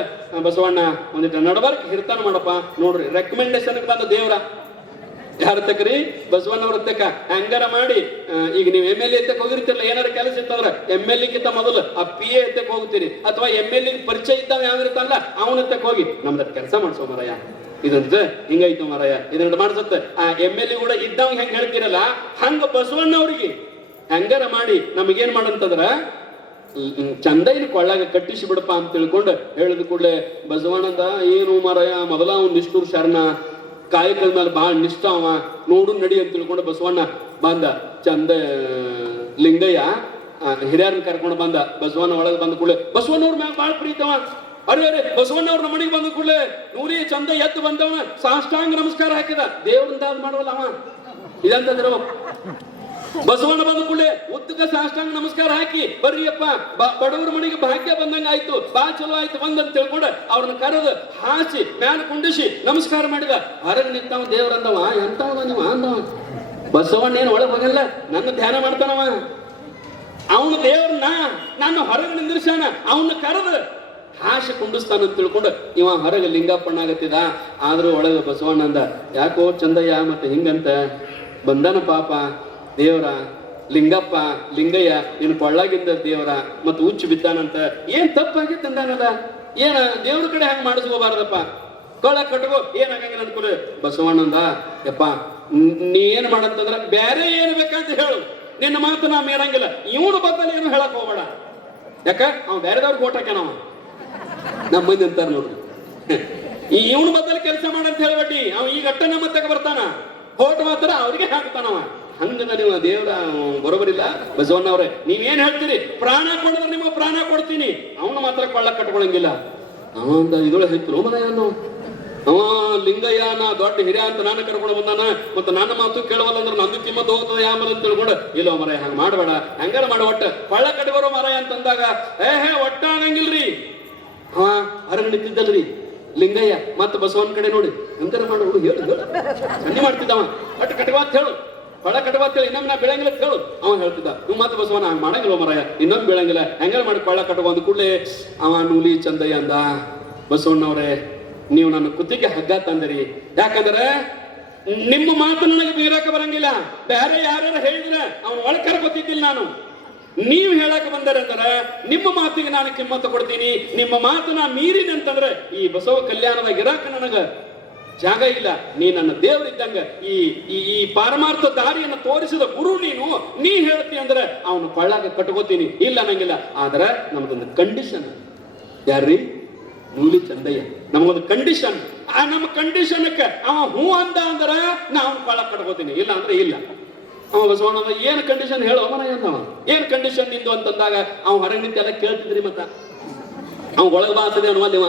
ಬಸವಣ್ಣ ಒಂದಿಟ್ಟು ನಡಬರ್ಕ್ ಹಿರ್ತಾನ ಮಾಡಪ್ಪ. ನೋಡ್ರಿ ರೆಕಮೆಂಡೇಶನ್ ಬಂದ ದೇವ್ರ. ಯಾರ ತಕ್ರಿ? ಬಸವಣ್ಣವ್ರ ತಕ್ಕ. ಹಂಗಾರ ಮಾಡಿ ಈಗ ನೀವು ಎಂ ಎಲ್ ಎ ತಕ್ಕ ಹೋಗಿರ್ತಿರಲ್ಲ, ಏನಾರ ಕೆಲಸ ಇತ್ತಂದ್ರ ಎಂ ಎಲ್ ಎಕ್ಕಿಂತ ಮೊದಲು ಆ ಪಿ ಎ ಹೋಗ್ತೀರಿ. ಅಥವಾ ಎಂ ಎಲ್ ಎ ಪರಿಚಯ ಇದ್ದಾವ ಯಾವಿರ್ತಾನಲ್ಲ ಅವನ ತಕ್ಕ ಹೋಗಿ. ನಮ್ದ ಕೆಲಸ ಮಾಡ್ಸೋ ಮರಯ್ಯ ಇದಂತ ಹಿಂಗಾಯ್ತು ಮಾರಾಯ. ಇದನ್ನ ಮಾಡ್ಸತ್ತ ಆ ಎಂ ಎಲ್ ಎ ಕೂಡ ಇದ್ದವ್ ಹೆಂಗ್ ಹೇಳ್ತಿರಲ್ಲ, ಹಂಗ ಬಸವಣ್ಣ ಅವ್ರಿಗೆ. ಹೆಂಗಾರ ಮಾಡಿ ನಮಗೇನ್ ಮಾಡಂತಂದ್ರ ಚಂದ ಚಂದೈನ ಕೊಳ್ಳಾಗ ಕಟ್ಟಿಸಿ ಬಿಡಪ್ಪ ಅಂತ ತಿಳ್ಕೊಂಡು ಹೇಳಿದ ಕೂಡಲೇ, ಬಸವಣ್ಣಂದ, ಏನು ಮಾರಾಯ, ಮೊದಲ ಅವ್ನು ನಿಷ್ಠೂರ್ ಶರಣ ಕಾಯಕದ ಮೇಲೆ ಬಹಳ ನಿಷ್ಠ ಅವ, ನೋಡು ನಡಿ ಅಂತ ತಿಳ್ಕೊಂಡು ಬಸವಣ್ಣ ಬಂದ. ಚಂದ, ಲಿಂಗಯ್ಯ ಹಿರಿಯರನ್ನ ಕರ್ಕೊಂಡು ಬಂದ. ಬಸವಣ್ಣ ಒಳಗೆ ಬಂದ ಕೂಡಲೇ, ಬಸವಣ್ಣವ್ರ ಮ್ಯಾಗ ಬಹಳ ಪ್ರೀತವ ಅರೆ ಅರೆ ಬಸವಣ್ಣವ್ರ ಮನೆಗೆ ಬಂದ ಕೂಡಲೇ ನೂರಿ ಚಂದ ಎದ್ದು ಬಂದವ ಸಾಷ್ಟಾಂಗ ನಮಸ್ಕಾರ ಹಾಕಿದ. ದೇವ್ರಿಂದ ಅದು ಮಾಡವಲ್ಲ ಅವ. ಇದಂತಂದ್ರೆ ಬಸವಣ್ಣ ಬಂದ ಕೂಡಲೇ ಉದ್ದಕ ಸಾಷ್ಟಾಂಗ ನಮಸ್ಕಾರ ಹಾಕಿ, ಬರ್ರಿಯಪ್ಪ ಬಡವ್ರ ಮನೆಗೆ ಭಾಗ್ಯ ಬಂದಂಗ ಆಯ್ತು, ಬಾ ಚಲೋ ಆಯ್ತು, ಬಂದಂತ ತಿಳ್ಕೊಂಡ ಅವ್ರನ್ನ ಕರೆದು ಹಾಸಿ, ಮ್ಯಾಲ ಕುಂಡಿಸಿ ನಮಸ್ಕಾರ ಮಾಡಿದ. ಹೊರಗೆ ನಿಂತವ ದೇವ್ರಂದವ ಎಂತವ ನೀವು ಅಂದವ ಬಸವಣ್ಣ ಏನು ಒಳಗೆ ಹೋಗಲ್ಲ? ನನ್ನ ಧ್ಯಾನ ಮಾಡ್ತಾನವ. ಅವನು ದೇವ್ರನ್ನ ನಾನು ಹೊರಗೆ ನಿಂದಿರ್ಸಾನ ಅವನ್ನ ಕರೆದು ಹಾಸಿ ಕುಂಡಿಸ್ತಾನ ಅಂತ ತಿಳ್ಕೊಂಡು ಇವ ಹೊರಗೆ ಲಿಂಗಪ್ಪಣ್ಣ ಆಗತ್ತಿದ. ಆದ್ರೂ ಒಳಗೆ ಬಸವಣ್ಣಂದ, ಯಾಕೋ ಚಂದಯ್ಯ ಮತ್ತೆ ಹಿಂಗಂತ? ಬಂದನ ಪಾಪ. ದೇವರ, ಲಿಂಗಪ್ಪ, ಲಿಂಗಯ್ಯ ನಿನ್ ಕೊಳ್ಳಾಗಿದ್ದ ದೇವರ ಮತ್ತು ಹುಚ್ಚು ಬಿದ್ದಾನಂತ ಏನ್ ತಪ್ಪಾಗಿತ್ತು ತಂದಾನದ? ಏನ ದೇವ್ರ ಕಡೆ ಹಂಗ ಮಾಡಿಸ್ಕೋಬಾರ್ದಪ್ಪ? ಕೊಳ್ಳ ಕಟ್ಕೋ, ಏನಾಗಂಗಿಲ್ಲ ಅನ್ಕೊಳ್ಳಿ ಬಸವಣ್ಣಂದ, ಯಪ್ಪ, ನ್- ಏನ್ ಮಾಡಂತಂದ್ರ ಬ್ಯಾರೆ ಏನ್ ಬೇಕಂತ ಹೇಳು. ನಿನ್ನ ಮಾತು ನಾ ಮೀರಂಗಿಲ್ಲ ಇವನು ಬದಲು ಏನು ಹೇಳಕ್ ಹೋಗ್ಬೇಡ. ಯಾಕ? ಅವ್ ಬೇರೆದವ್ರಿಗೆ ಓಟ್ ಹಾಕ್ಯಾನವ ನಮ್ಮ ಮಂದಿ ಅಂತಾರ ನೋಡ್ರಿ. ಈ ಇವನು ಬದಲು ಕೆಲಸ ಮಾಡಂತ ಹೇಳ್ಬೇಡಿ ಅವ ಈಗ ಅಟ್ಟ ನಮ್ಮ ತಗ ಬರ್ತಾನ. ಹೋಟ್ ಮಾತ್ರ ಅವ್ರಿಗೆ ಹಾಕ್ತಾನವ ಹಂಗದ ನೀವು ದೇವ್ರ ಬರೋಬರಿಲ್ಲ. ಬಸವಣ್ಣವ್ರೆ ನೀವೇನ್ ಹೇಳ್ತೀರಿ? ಪ್ರಾಣ ಕೊಡಿದ್ರೆ ನಿಮಗೆ ಪ್ರಾಣ ಕೊಡ್ತೀನಿ. ಅವನು ಮಾತ್ರ ಕೊಳ್ಳ ಕಟ್ಕೊಳಂಗಿಲ್ಲ. ಅವಂದ ಇದೊಳ ಹೆಚ್ಚು ಮನೆಯನ್ನು ಅವ ಲಿಂಗಯ್ಯ ನಾ ದೊಡ್ಡ ಹಿರಿಯ ಅಂತ ನಾನು ಕರ್ಕೊಂಡು ಬಂದಾನ. ಮತ್ತೆ ನನ್ನ ಮಾತು ಕೇಳವಲ್ಲ ಅಂದ್ರೆ ನಂದು ತಿಮ್ಮತ್ತು ಹೋಗ್ತದೆ ಯಾಮಲ್ ಅಂತ ತಿಳ್ಕೊಂಡು, ಇಲ್ಲೋ ಮರ ಹಂಗ ಮಾಡಬೇಡ. ಹಂಗಾರ ಮಾಡ ಒಟ್ಟ. ಕೊಳ್ಳ ಕಟ್ಟಿ ಬರೋ ಮರ ಅಂತಂದಾಗ ಏ ಹೇ ಒಟ್ಟ ಆಗಂಗಿಲ್ರಿ ಹಾ ಹೊರಗೆ ನಿಂತಿದ್ದಲ್ರಿ ಲಿಂಗಯ್ಯ, ಮತ್ತ ಬಸವನ್ ಕಡೆ ನೋಡಿ. ಎಂತರ ಮಾಡು ಹುಡುಗ ಹೇಳು. ಸನ್ನಿ ಮಾಡ್ತಿದ್ದವ ಒಟ್ಟು ಕಟವಾತ್ ಹೇಳು. ಹೊಳ ಕಟವಾತ್ ಹೇಳಿ. ಇನ್ನೊಮ್ಮೆ ನಾ ಬೆಳಂಗಿಲ್ಲ ಹೇಳು. ಅವ ಹೇಳ್ತಿದ್ದ. ನೀವು ಮತ್ತೆ ಬಸವನ ಹಂಗ ಮಾಡಂಗಿಲ್ಲ ಮರಾಯ? ಇನ್ನೊಂದು ಬೆಳಂಗಿಲ್ಲ. ಹೆಂಗಾರ ಮಾಡಿ ಕೊಳ್ಳ ಕಟ್ಟುವ ಕೂಡಲೇ, ಅವ ನೂಲಿ ಚಂದಯ್ಯ ಅಂದ. ಬಸವಣ್ಣವ್ರೆ, ನೀವು ನನ್ನ ಕುತ್ತಿಗೆ ಹಗ್ಗ ತಂದಿರಿ. ಯಾಕಂದ್ರೆ, ನಿಮ್ಮ ಮಾತು ನನಗೆ ಬೀರಕ ಬರಂಗಿಲ್ಲ. ಬೇರೆ ಯಾರ್ಯಾರು ಹೇಳಿದ್ರೆ, ಅವನ ಒಳಗೆ ಗೊತ್ತಿದ್ದಿಲ್ಲ ನಾನು. ನೀವು ಹೇಳಕ್ ಅಂದ್ರೆ ನಿಮ್ಮ ಮಾತಿಗೆ ನಾನು ಕಿಮ್ಮತ್ತು ಕೊಡ್ತೀನಿ. ನಿಮ್ಮ ಮಾತನ್ನ ಮೀರಿನಂತಂದ್ರೆ ಈ ಬಸವ ಕಲ್ಯಾಣದಾಗ ಇರಾಕ ನನಗ ಜಾಗ ಇಲ್ಲ. ನೀ ನನ್ನ ದೇವರಿದ್ದಂಗ ಈ ಈ ಪಾರಮಾರ್ಥ ದಾರಿಯನ್ನು ತೋರಿಸಿದ ಗುರು ನೀನು, ನೀ ಹೇಳ್ತಿ ಅಂದ್ರೆ ಅವನು ಕೊಳ್ಳಾಗ ಕಟ್ಕೋತೀನಿ. ಇಲ್ಲ ಅನ್ನಂಗಿಲ್ಲ. ಆದ್ರೆ ನಮ್ದೊಂದು ಕಂಡೀಷನ್ ಯಾರ್ರಿ? ನೂಲಿ ಚಂದಯ್ಯ. ನಮಗೊಂದು ಕಂಡೀಷನ್ ಆ ನಮ್ಮ ಕಂಡೀಷನ್ಕ್ಕೆ ಅವ ಹೂ ಅಂದ ಅಂದ್ರೆ ನಾ ಅವ್ನ ಕೊಳ್ಳ ಕಟ್ಕೋತೀನಿ. ಇಲ್ಲ ಅಂದ್ರೆ ಇಲ್ಲ. ಅವ ಬಸವಣ್ಣ ಏನು ಕಂಡೀಷನ್ ಹೇಳೋ ಅಂದವ ಏನ್ ಕಂಡೀಷನ್ ನಿಂದು ಅಂತಂದಾಗ ಅವ ಹೊರಗೆ ನಿಂತೆಲ್ಲ ಕೇಳ್ತಿದ್ರಿ ಮತ್ತ? ಅವ ಒಳಗ ಬಾಸದೆ ಅನ್ನುವ ಅಲ್ಲಿವ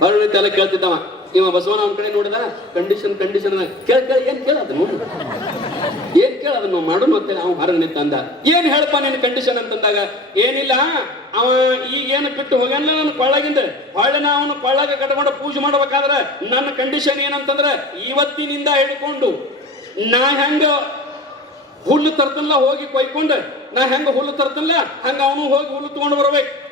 ಹೊರಗೆ ನಿಂತು ಎಲ್ಲ ಕೇಳ್ತಿದ್ದವ. ಇವ ಬಸವಣ್ಣ ಅವನ ಕಡೆ ನೋಡಿದ ಕಂಡೀಷನ್ ಕಂಡೀಷನ್ ಕೇಳ ಕೇಳ, ಏನ್ ಕೇಳದ ಏನ್ ಕೇಳದ ನಾವು ಮಾಡು ಮತ್ತೆ ಅವ ಹೊರಗೆ ನಿಂತ ಅಂದ. ಏನ್ ಹೇಳಪ್ಪ ನಿನ್ ಕಂಡೀಷನ್ ಅಂತಂದಾಗ? ಏನಿಲ್ಲ, ಅವ ಈಗ ಏನು ಬಿಟ್ಟು ಹೋಗ್ಯಾನ ನನ್ನ ಕೊಳ್ಳಾಗಿಂದ? ಹೊಳ್ಳೆ ನಾ ಅವನು ಕೊಳ್ಳಾಗ ಕಟ್ಕೊಂಡು ಪೂಜೆ ಮಾಡ್ಬೇಕಾದ್ರೆ ನನ್ನ ಕಂಡೀಷನ್ ಏನಂತಂದ್ರೆ ಇವತ್ತಿನಿಂದ ಹಿಡ್ಕೊಂಡು ನಾ ಹೆಂಗ ಹುಲ್ಲು ತರ್ತಲ್ಲ ಹೋಗಿ ಕೊಯ್ಕೊಂಡು. ನಾ ಹೆಂಗ ಹುಲ್ಲು ತರ್ತಲ್ಲ ಹಂಗ ಅವನು ಹೋಗಿ ಹುಲ್ಲು ತಗೊಂಡು ಬರ್ಬೇಕು.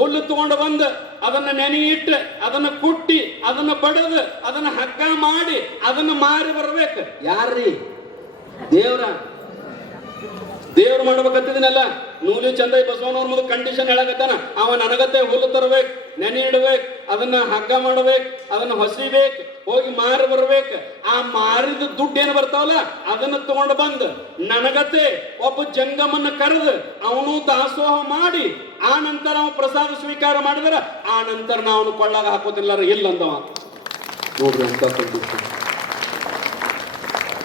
ಹುಲ್ಲು ತಗೊಂಡು ಬಂದು ಅದನ್ನ ನೆನೆ ಇಟ್ಟು, ಅದನ್ನ ಕುಟ್ಟಿ, ಅದನ್ನ ಬಡದು, ಅದನ್ನ ಹಗ್ಗ ಮಾಡಿ, ಅದನ್ನ ಮಾರಿ ಬರ್ಬೇಕು. ಯಾರ್ರಿ? ದೇವ್ರ. ದೇವ್ರು ಮಾಡ್ಬೇಕಂತಿದ್ದೀನಲ್ಲ, ನೂಲಿ ಚಂದ ಬಸವನವ್ರ ಮುಂದೆ ಕಂಡೀಷನ್ ಹೇಳಕತ್ತಾನ. ಅವ ನನಗತ್ತೆ ಹುಲ್ಲು ತರಬೇಕು, ನೆನೆ ಇಡ್ಬೇಕು, ಅದನ್ನ ಹಗ್ಗ ಮಾಡ್ಬೇಕು, ಅದನ್ನ ಹೊಸಿಬೇಕು, ಹೋಗಿ ಮಾರಿ ಬರ್ಬೇಕು. ಆ ಮಾರಿದ ದುಡ್ಡು ಏನು ಬರ್ತಾವಲ್ಲ, ಅದನ್ನ ತಗೊಂಡು ಬಂದು ನನಗತ್ತೆ ಒಬ್ಬ ಜಂಗಮನ್ನ ಕರೆದು ಅವನು ದಾಸೋಹ ಮಾಡಿ, ಆ ನಂತರ ಅವನು ಪ್ರಸಾದ ಸ್ವೀಕಾರ ಮಾಡಿದ್ರ ಆ ನಂತರ ನಾವು ಕೊಳ್ಳಾಗ ಹಾಕೋದಿಲ್ಲ ಇಲ್ಲ ಅಂತ ನೋಡ್ರಿ ಅಂತ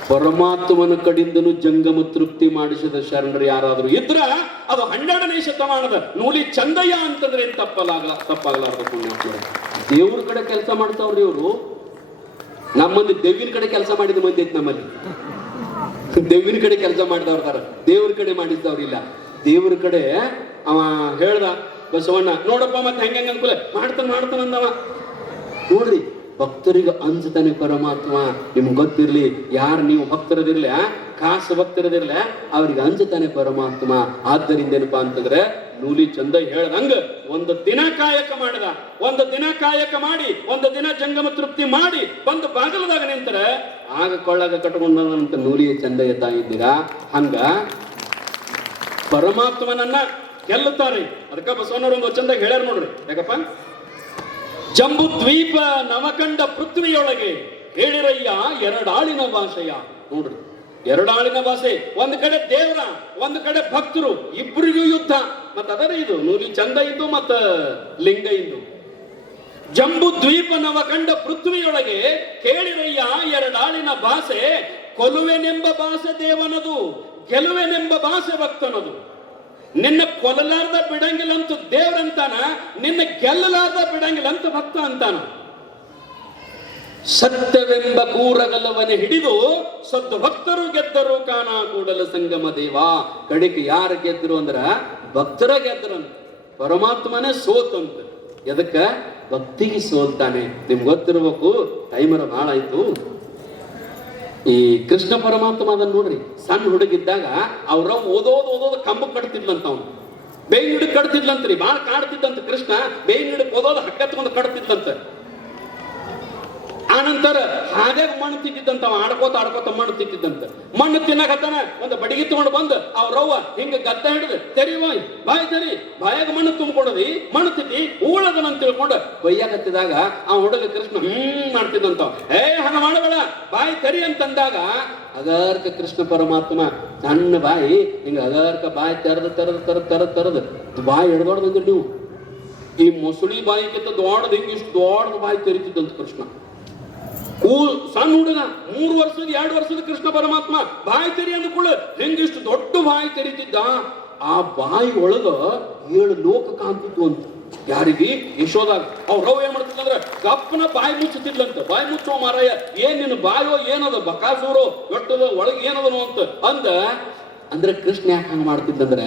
ಪರಮಾತ್ಮನ ಕಡಿಂದನು ಜಂಗಮ ತೃಪ್ತಿ ಮಾಡಿಸಿದ ಶರಣರು ಯಾರಾದರೂ ಇದ್ರ ಅದು ಹನ್ನೆರಡನೇ ಶತಮಾನದ ನೂಲಿ ಚಂದಯ್ಯ ಅಂತಂದ್ರೆ ಏನ್ ತಪ್ಪಲಾಗ, ತಪ್ಪಾಗಲಾರ್ದು ಪುಣ್ಯಾತ್ಮರು? ದೇವ್ರ ಕಡೆ ಕೆಲಸ ಮಾಡ್ತಾವ್ರಿ ಇವರು. ನಮ್ಮಲ್ಲಿ ದೇವಿನ ಕಡೆ ಕೆಲಸ ಮಾಡಿದ ಮಂದಿ ಐತಿ ನಮ್ಮಲ್ಲಿ. ದೇವಿನ ಕಡೆ ಕೆಲಸ ಮಾಡಿದವ್ರ ದೇವ್ರ ಕಡೆ ಮಾಡಿದ್ದವ್ರಿಲ್ಲ ದೇವ್ರ ಕಡೆ ಅವ ಹೇಳ್ದ, ಬಸವಣ್ಣ, ನೋಡಪ್ಪ ಮತ್ತೆ ಹೆಂಗ ಅನ್ಕೂಲ ಮಾಡ್ತಾನ ಮಾಡ್ತಾನ ಅಂದವ. ನೋಡ್ರಿ ಭಕ್ತರಿಗೆ ಅಂಜತಾನೆ ಪರಮಾತ್ಮ. ನಿಮ್ಗೆ ಗೊತ್ತಿರಲಿ, ಯಾರು ನೀವು ಭಕ್ತರದಿರ್ಲಿ ಕಾಸು ಭಕ್ತರದಿರ್ಲಿ, ಅವ್ರಿಗೆ ಅಂಜತಾನೆ ಪರಮಾತ್ಮ. ಆದ್ದರಿಂದ ಏನಪ್ಪಾ ಅಂತಂದ್ರೆ, ನೂಲಿ ಚಂದ ಹೇಳ್ದಂಗ ಒಂದು ದಿನ ಕಾಯಕ ಮಾಡಿದ. ಒಂದು ದಿನ ಕಾಯಕ ಮಾಡಿ, ಒಂದು ದಿನ ಜಂಗಮ ತೃಪ್ತಿ ಮಾಡಿ, ಬಂದು ಬಾಗಲದಾಗ ನಿಂತರ, ಆಗ ಕೊಳ್ಳಾಗ ಕಟ್ಕೊಂಡಂತ ನೂಲಿ ಚಂದ ಎದ್ದ ಇದ್ದೀರಾ? ಹಂಗ ಪರಮಾತ್ಮನನ್ನ ಗೆಲ್ಲುತ್ತಾರೆ. ಅದಕ್ಕ ಬಸವನವ್ರ ಒಂದು ಚಂದ ಹೇಳ್ಯಾರ ನೋಡ್ರಿ. ಯಾಕಪ್ಪ? ಜಂಬು ದ್ವೀಪ ನವಕಂಡ ಪೃಥ್ವಿಯೊಳಗೆ ಹೇಳಿರಯ್ಯ ಎರಡಾಳಿನ ಭಾಷೆಯ ನೋಡ್ರಿ, ಎರಡಾಳಿನ ಭಾಷೆ ಒಂದ್ ಕಡೆ ದೇವರ, ಒಂದ್ ಕಡೆ ಭಕ್ತರು ಇಬ್ಬರಿಗೂ ಯುದ್ಧ. ಮತ್ತ ಅದರ ಇದು, ನೂಲಿ ಚಂದ ಇದ್ದು ಮತ್ತ ಲಿಂಗ ಇದ್ದು. ಜಂಬು ದ್ವೀಪ ನವಕಂಡ ಪೃಥ್ವಿಯೊಳಗೆ ಕೇಳಿರಯ್ಯ ಎರಡಾಳಿನ ಭಾಷೆ ಕೊಲುವೆನೆಂಬ ಭಾಷೆ ದೇವನದು ಗೆಲುವೆನೆಂಬ ಭಾಷೆ ಭಕ್ತನದು ನಿನ್ನ ಕೊಲ್ಲಲಾರ್ದ ಬಿಡಂಗಿಲ್ಲ ಅಂತ ದೇವ್ರಂತಾನ ನಿನ್ನ ಗೆಲ್ಲಲಾರ್ದ ಬಿಡಂಗಿಲ್ಲ ಅಂತ ಭಕ್ತ ಅಂತಾನ. ಸತ್ಯವೆಂಬ ಕೂರಗಲವನೆ ಹಿಡಿದು ಸದ್ದು ಭಕ್ತರು ಗೆದ್ದರು ಕಾಣ ಕೂಡಲ ಸಂಗಮ ದೇವ. ಕಡೆಗೆ ಯಾರು ಗೆದ್ರು ಅಂದ್ರ ಭಕ್ತರ ಗೆದ್ರಂತ ಪರಮಾತ್ಮನೇ ಸೋತಂತ ಎದಕ್ಕ? ಭಕ್ತಿಗೆ ಸೋತಾನೆ. ನಿಮ್ಗೆ ಗೊತ್ತಿರ್ಬೇಕು, ಟೈಮರ ಭಾಳ ಆಯ್ತು. ಈ ಕೃಷ್ಣ ಪರಮಾತ್ಮ ಅದನ್ನ ನೋಡ್ರಿ, ಸಣ್ಣ ಹುಡುಗಿದ್ದಾಗ ಅವ್ರ ಓದೋದು ಓದೋದು ಕಂಬ ಕಟ್ತಿದ್ಲಂತ ಅವನು. ಬೇಯಿನ ಹಿಡಿದು ಕಟ್ತಿದ್ಲಂತ್ರಿ, ಬಾಳ ಕಾಡ್ತಿದ್ದಂತ ಕೃಷ್ಣ ಬೇಯಿನ ಹಿಡಿದು ಓದೋದು ಹಗ್ಗ ತಗೊಂಡು ಆನಂತರ ಹಾಗೆ ಮಣ್ಣು ತಿಂತಿದ್ದಂತ ಅವ ಆಡ್ಕೋತ ಆಡ್ಕೋತ ಮಣ್ಣು ತಿಂತಿದ್ದಂತ ಮಣ್ಣು ತಿನ್ನಕತ್ತಾನ ಒಂದು ಬಡಿಗೆ ತಗೊಂಡು ಬಂದು. ಅವ್ರವ್ವ ಹಿಂಗ ಗದ್ದ ಹಿಡಿದು, ತೆರಿ ಬಾಯ್ ಬಾಯ್ ತೆರಿ, ಬಾಯಾಗ ಮಣ್ಣು ತುಂಬಿಕೊಡದಿ, ಮಣ್ಣು ತಿದ್ದಿ ಊಳದನ ಅಂತ ತಿಳ್ಕೊಂಡು ಬೈಯಾಗತ್ತಿದಾಗ ಆ ಹುಡುಗ ಕೃಷ್ಣ ಹ್ಮ್ ಮಾಡ್ತಿದ್ದಂತ. ಏ, ಹಂಗ ಮಾಡಬೇಡ, ಬಾಯಿ ತೆರಿ ಅಂತಂದಾಗ ಅಗರ್ಕ ಕೃಷ್ಣ ಪರಮಾತ್ಮ ಸಣ್ಣ ಬಾಯಿ ಹಿಂಗ ಅಗರ್ಕ ಬಾಯಿ ತೆರೆದು ತೆರೆದು ತೆರೆದು ತೆರೆದು ತೆರೆದು ಬಾಯಿ ಹಿಡ್ಬಾರ್ದು ನೀವು. ಈ ಮೊಸಳಿ ಬಾಯಿಗಿಂತ ದೊಡ್ಡದು ಹಿಂಗೆ ಇಷ್ಟು ದೊಡ್ಡದು ಬಾಯಿ ತೆರಿತಿದ್ದಂತ ಕೃಷ್ಣ. ಸಣ್ಣ ಹುಡುಗ, ಮೂರು ವರ್ಷದ, ಎರಡು ವರ್ಷದ ಕೃಷ್ಣ ಪರಮಾತ್ಮ. ಬಾಯಿ ತೆರಿ ಅಂದ್ಕೊಳ್ಳ ಹೆಂಗಿಷ್ಟು ದೊಡ್ಡ ಬಾಯಿ ತೆರಿತಿದ್ದ? ಆ ಬಾಯಿ ಒಳಗ ಏಳು ಲೋಕ ಕಾಣ್ತಿತ್ತು ಅಂತ. ಯಾರಿಗೆ? ಯಶೋದಾಗ. ಅವ್ರ ರವ್ ಏನ್ ಮಾಡ್ತಿದ್ದಂದ್ರ ಕಪ್ಪನ ಬಾಯಿ ಮುಚ್ಚುತ್ತಿದ್ಲಂತ. ಬಾಯಿ ಮುಚ್ಚೋ ಮಾರಾಯ, ಏನ್ ನಿನ್ನ ಬಾಯೋ ಏನದ? ಬಕಾಸೂರು ಒಟ್ಟದ ಒಳಗೆ ಏನದನು ಅಂತ ಅಂದ. ಅಂದ್ರೆ ಕೃಷ್ಣ ಯಾಕೆ ಹಂಗ ಮಾಡ್ತಿದ್ದಂದ್ರ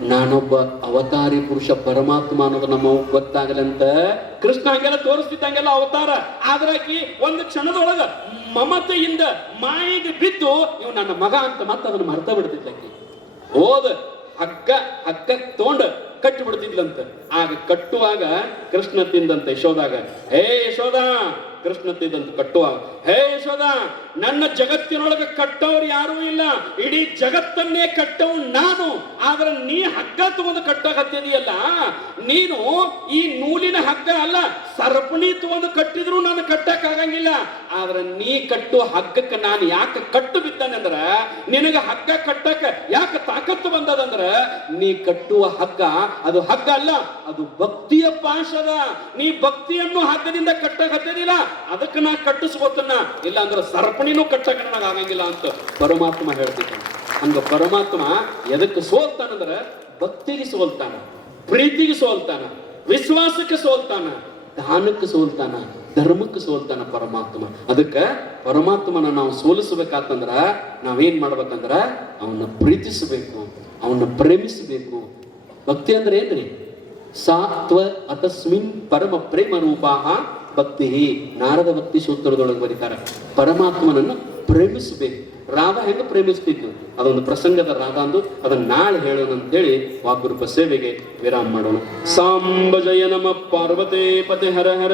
ನಾನೊಬ್ಬ ಅವತಾರಿ ಪುರುಷ ಪರಮಾತ್ಮ ಅನ್ನೋದು ನಮ್ಮ ಗೊತ್ತಾಗಲಂತ ಕೃಷ್ಣ ಹಂಗೆಲ್ಲ ತೋರಿಸ್ತಿದ್ದಂಗೆಲ್ಲ ಅವತಾರ. ಆದ್ರಾಕಿ ಒಂದು ಕ್ಷಣದೊಳಗ ಮಮತೆಯಿಂದ ಮಾಯಿಗೆ ಬಿದ್ದು ಇವ್ ನನ್ನ ಮಗ ಅಂತ ಮತ್ತೆ ಅದನ್ನ ಮರ್ತ ಬಿಡ್ತಿದ್ದಕ್ಕೆ ಹೋದ ಹಗ್ಗ ಹಗ್ಗ ತಗೊಂಡ ಕಟ್ಟಿ ಬಿಡ್ತಿದ್ಲಂತ ಆಗ ಕಟ್ಟುವಾಗ ಕೃಷ್ಣ ತಿಂದಂತ ಯಶೋದಾಗ, ಹೇ ಯಶೋದ ಕೃಷ್ಣ ಕಟ್ಟುವ. ಹೇ ಯಶೋದ ನನ್ನ ಜಗತ್ತಿನೊಳಗೆ ಕಟ್ಟೋರು ಯಾರೂ ಇಲ್ಲ. ಇಡೀ ಜಗತ್ತನ್ನೇ ಕಟ್ಟವು ನಾನು. ಆದ್ರೆ ನೀ ಹಗ್ಗ ತಗೊಂಡು ಕಟ್ಟಕತ್ತಿದೆಯಲ್ಲ ನೀನು ಈ ನೂಲಿನ ಹಗ್ಗ ಅಲ್ಲ ಸರಪಣಿ ತಗೊಂಡು ಕಟ್ಟಿದ್ರು ನಾನು ಕಟ್ಟಕ್ ಆಗಂಗಿಲ್ಲ. ಆದ್ರೆ ನೀ ಕಟ್ಟುವ ಹಗ್ಗಕ್ಕೆ ನಾನು ಯಾಕೆ ಕಟ್ಟು ಬಿದ್ದಾನಂದ್ರ ನಿನಗ ಹಗ್ಗ ಕಟ್ಟಕ ಯಾಕೆ ತಾಕತ್ತು ಬಂದದಂದ್ರ, ನೀ ಕಟ್ಟುವ ಹಗ್ಗ ಅದು ಹಗ್ಗ ಅಲ್ಲ, ಅದು ಭಕ್ತಿಯ ಪಾಶದ. ನೀ ಭಕ್ತಿಯನ್ನು ಹಗ್ಗದಿಂದ ಕಟ್ಟಕತ್ತಿದಿಲ್ಲ ಅದಕ್ಕೆ ನಾ ಕಟ್ಟಿಸ್ಕೋತನ್ನ. ಇಲ್ಲ ಅಂದ್ರೆ ಸರ್ಪಣಿನೂ ಕಟ್ಟಕ ನನಗೆ ಆಗಂಗಿಲ್ಲ ಅಂತ ಪರಮಾತ್ಮ ಹೇಳ್ತಿದ್ದ ಹಂಗ ಪರಮಾತ್ಮ ಎದಕ್ಕೆ ಸೋಲ್ತಾನಂದ್ರ ಭಕ್ತಿಗೆ ಸೋಲ್ತಾನ, ಪ್ರೀತಿಗೆ ಸೋಲ್ತಾನ, ವಿಶ್ವಾಸಕ್ಕೆ ಸೋಲ್ತಾನ, ದಾನಕ್ಕೆ ಸೋಲ್ತಾನ, ಧರ್ಮಕ್ಕೆ ಸೋಲ್ತಾನ ಪರಮಾತ್ಮ. ಅದಕ್ಕೆ ಪರಮಾತ್ಮನ ನಾವು ಸೋಲಿಸಬೇಕಾತಂದ್ರ ನಾವೇನ್ ಮಾಡ್ಬೇಕಂದ್ರ ಅವನ್ನ ಪ್ರೀತಿಸಬೇಕು, ಅವನ್ನ ಪ್ರೇಮಿಸಬೇಕು. ಭಕ್ತಿ ಅಂದ್ರೆ ಏನ್ರಿ? ಸಾತ್ವ ಅತಸ್ಮಿನ್ ಪರಮ ಪ್ರೇಮ ರೂಪಾಹ ಭಕ್ತಿ ನಾರದ ಭಕ್ತಿ ಸೂತ್ರದೊಳಗೆ ಬರೀತಾರೆ. ಪರಮಾತ್ಮನನ್ನು ಪ್ರೇಮಿಸಬೇಕು. ರಾಧ ಹೆಂಗ ಪ್ರೇಮಿಸ್ತಿದ್ನು ಅದೊಂದು ಪ್ರಸಂಗದ ರಾಧ ಅಂದು ಅದನ್ನ ನಾಳೆ ಹೇಳೋಣ ಅಂತ ಹೇಳಿ ವಾಗ್ರೂಪ ಸೇವೆಗೆ ವಿರಾಮ ಮಾಡೋಣ. ಸಾಂಬ ಜಯ ನಮ ಪಾರ್ವತೇ ಪತೆ ಹರ ಹರ.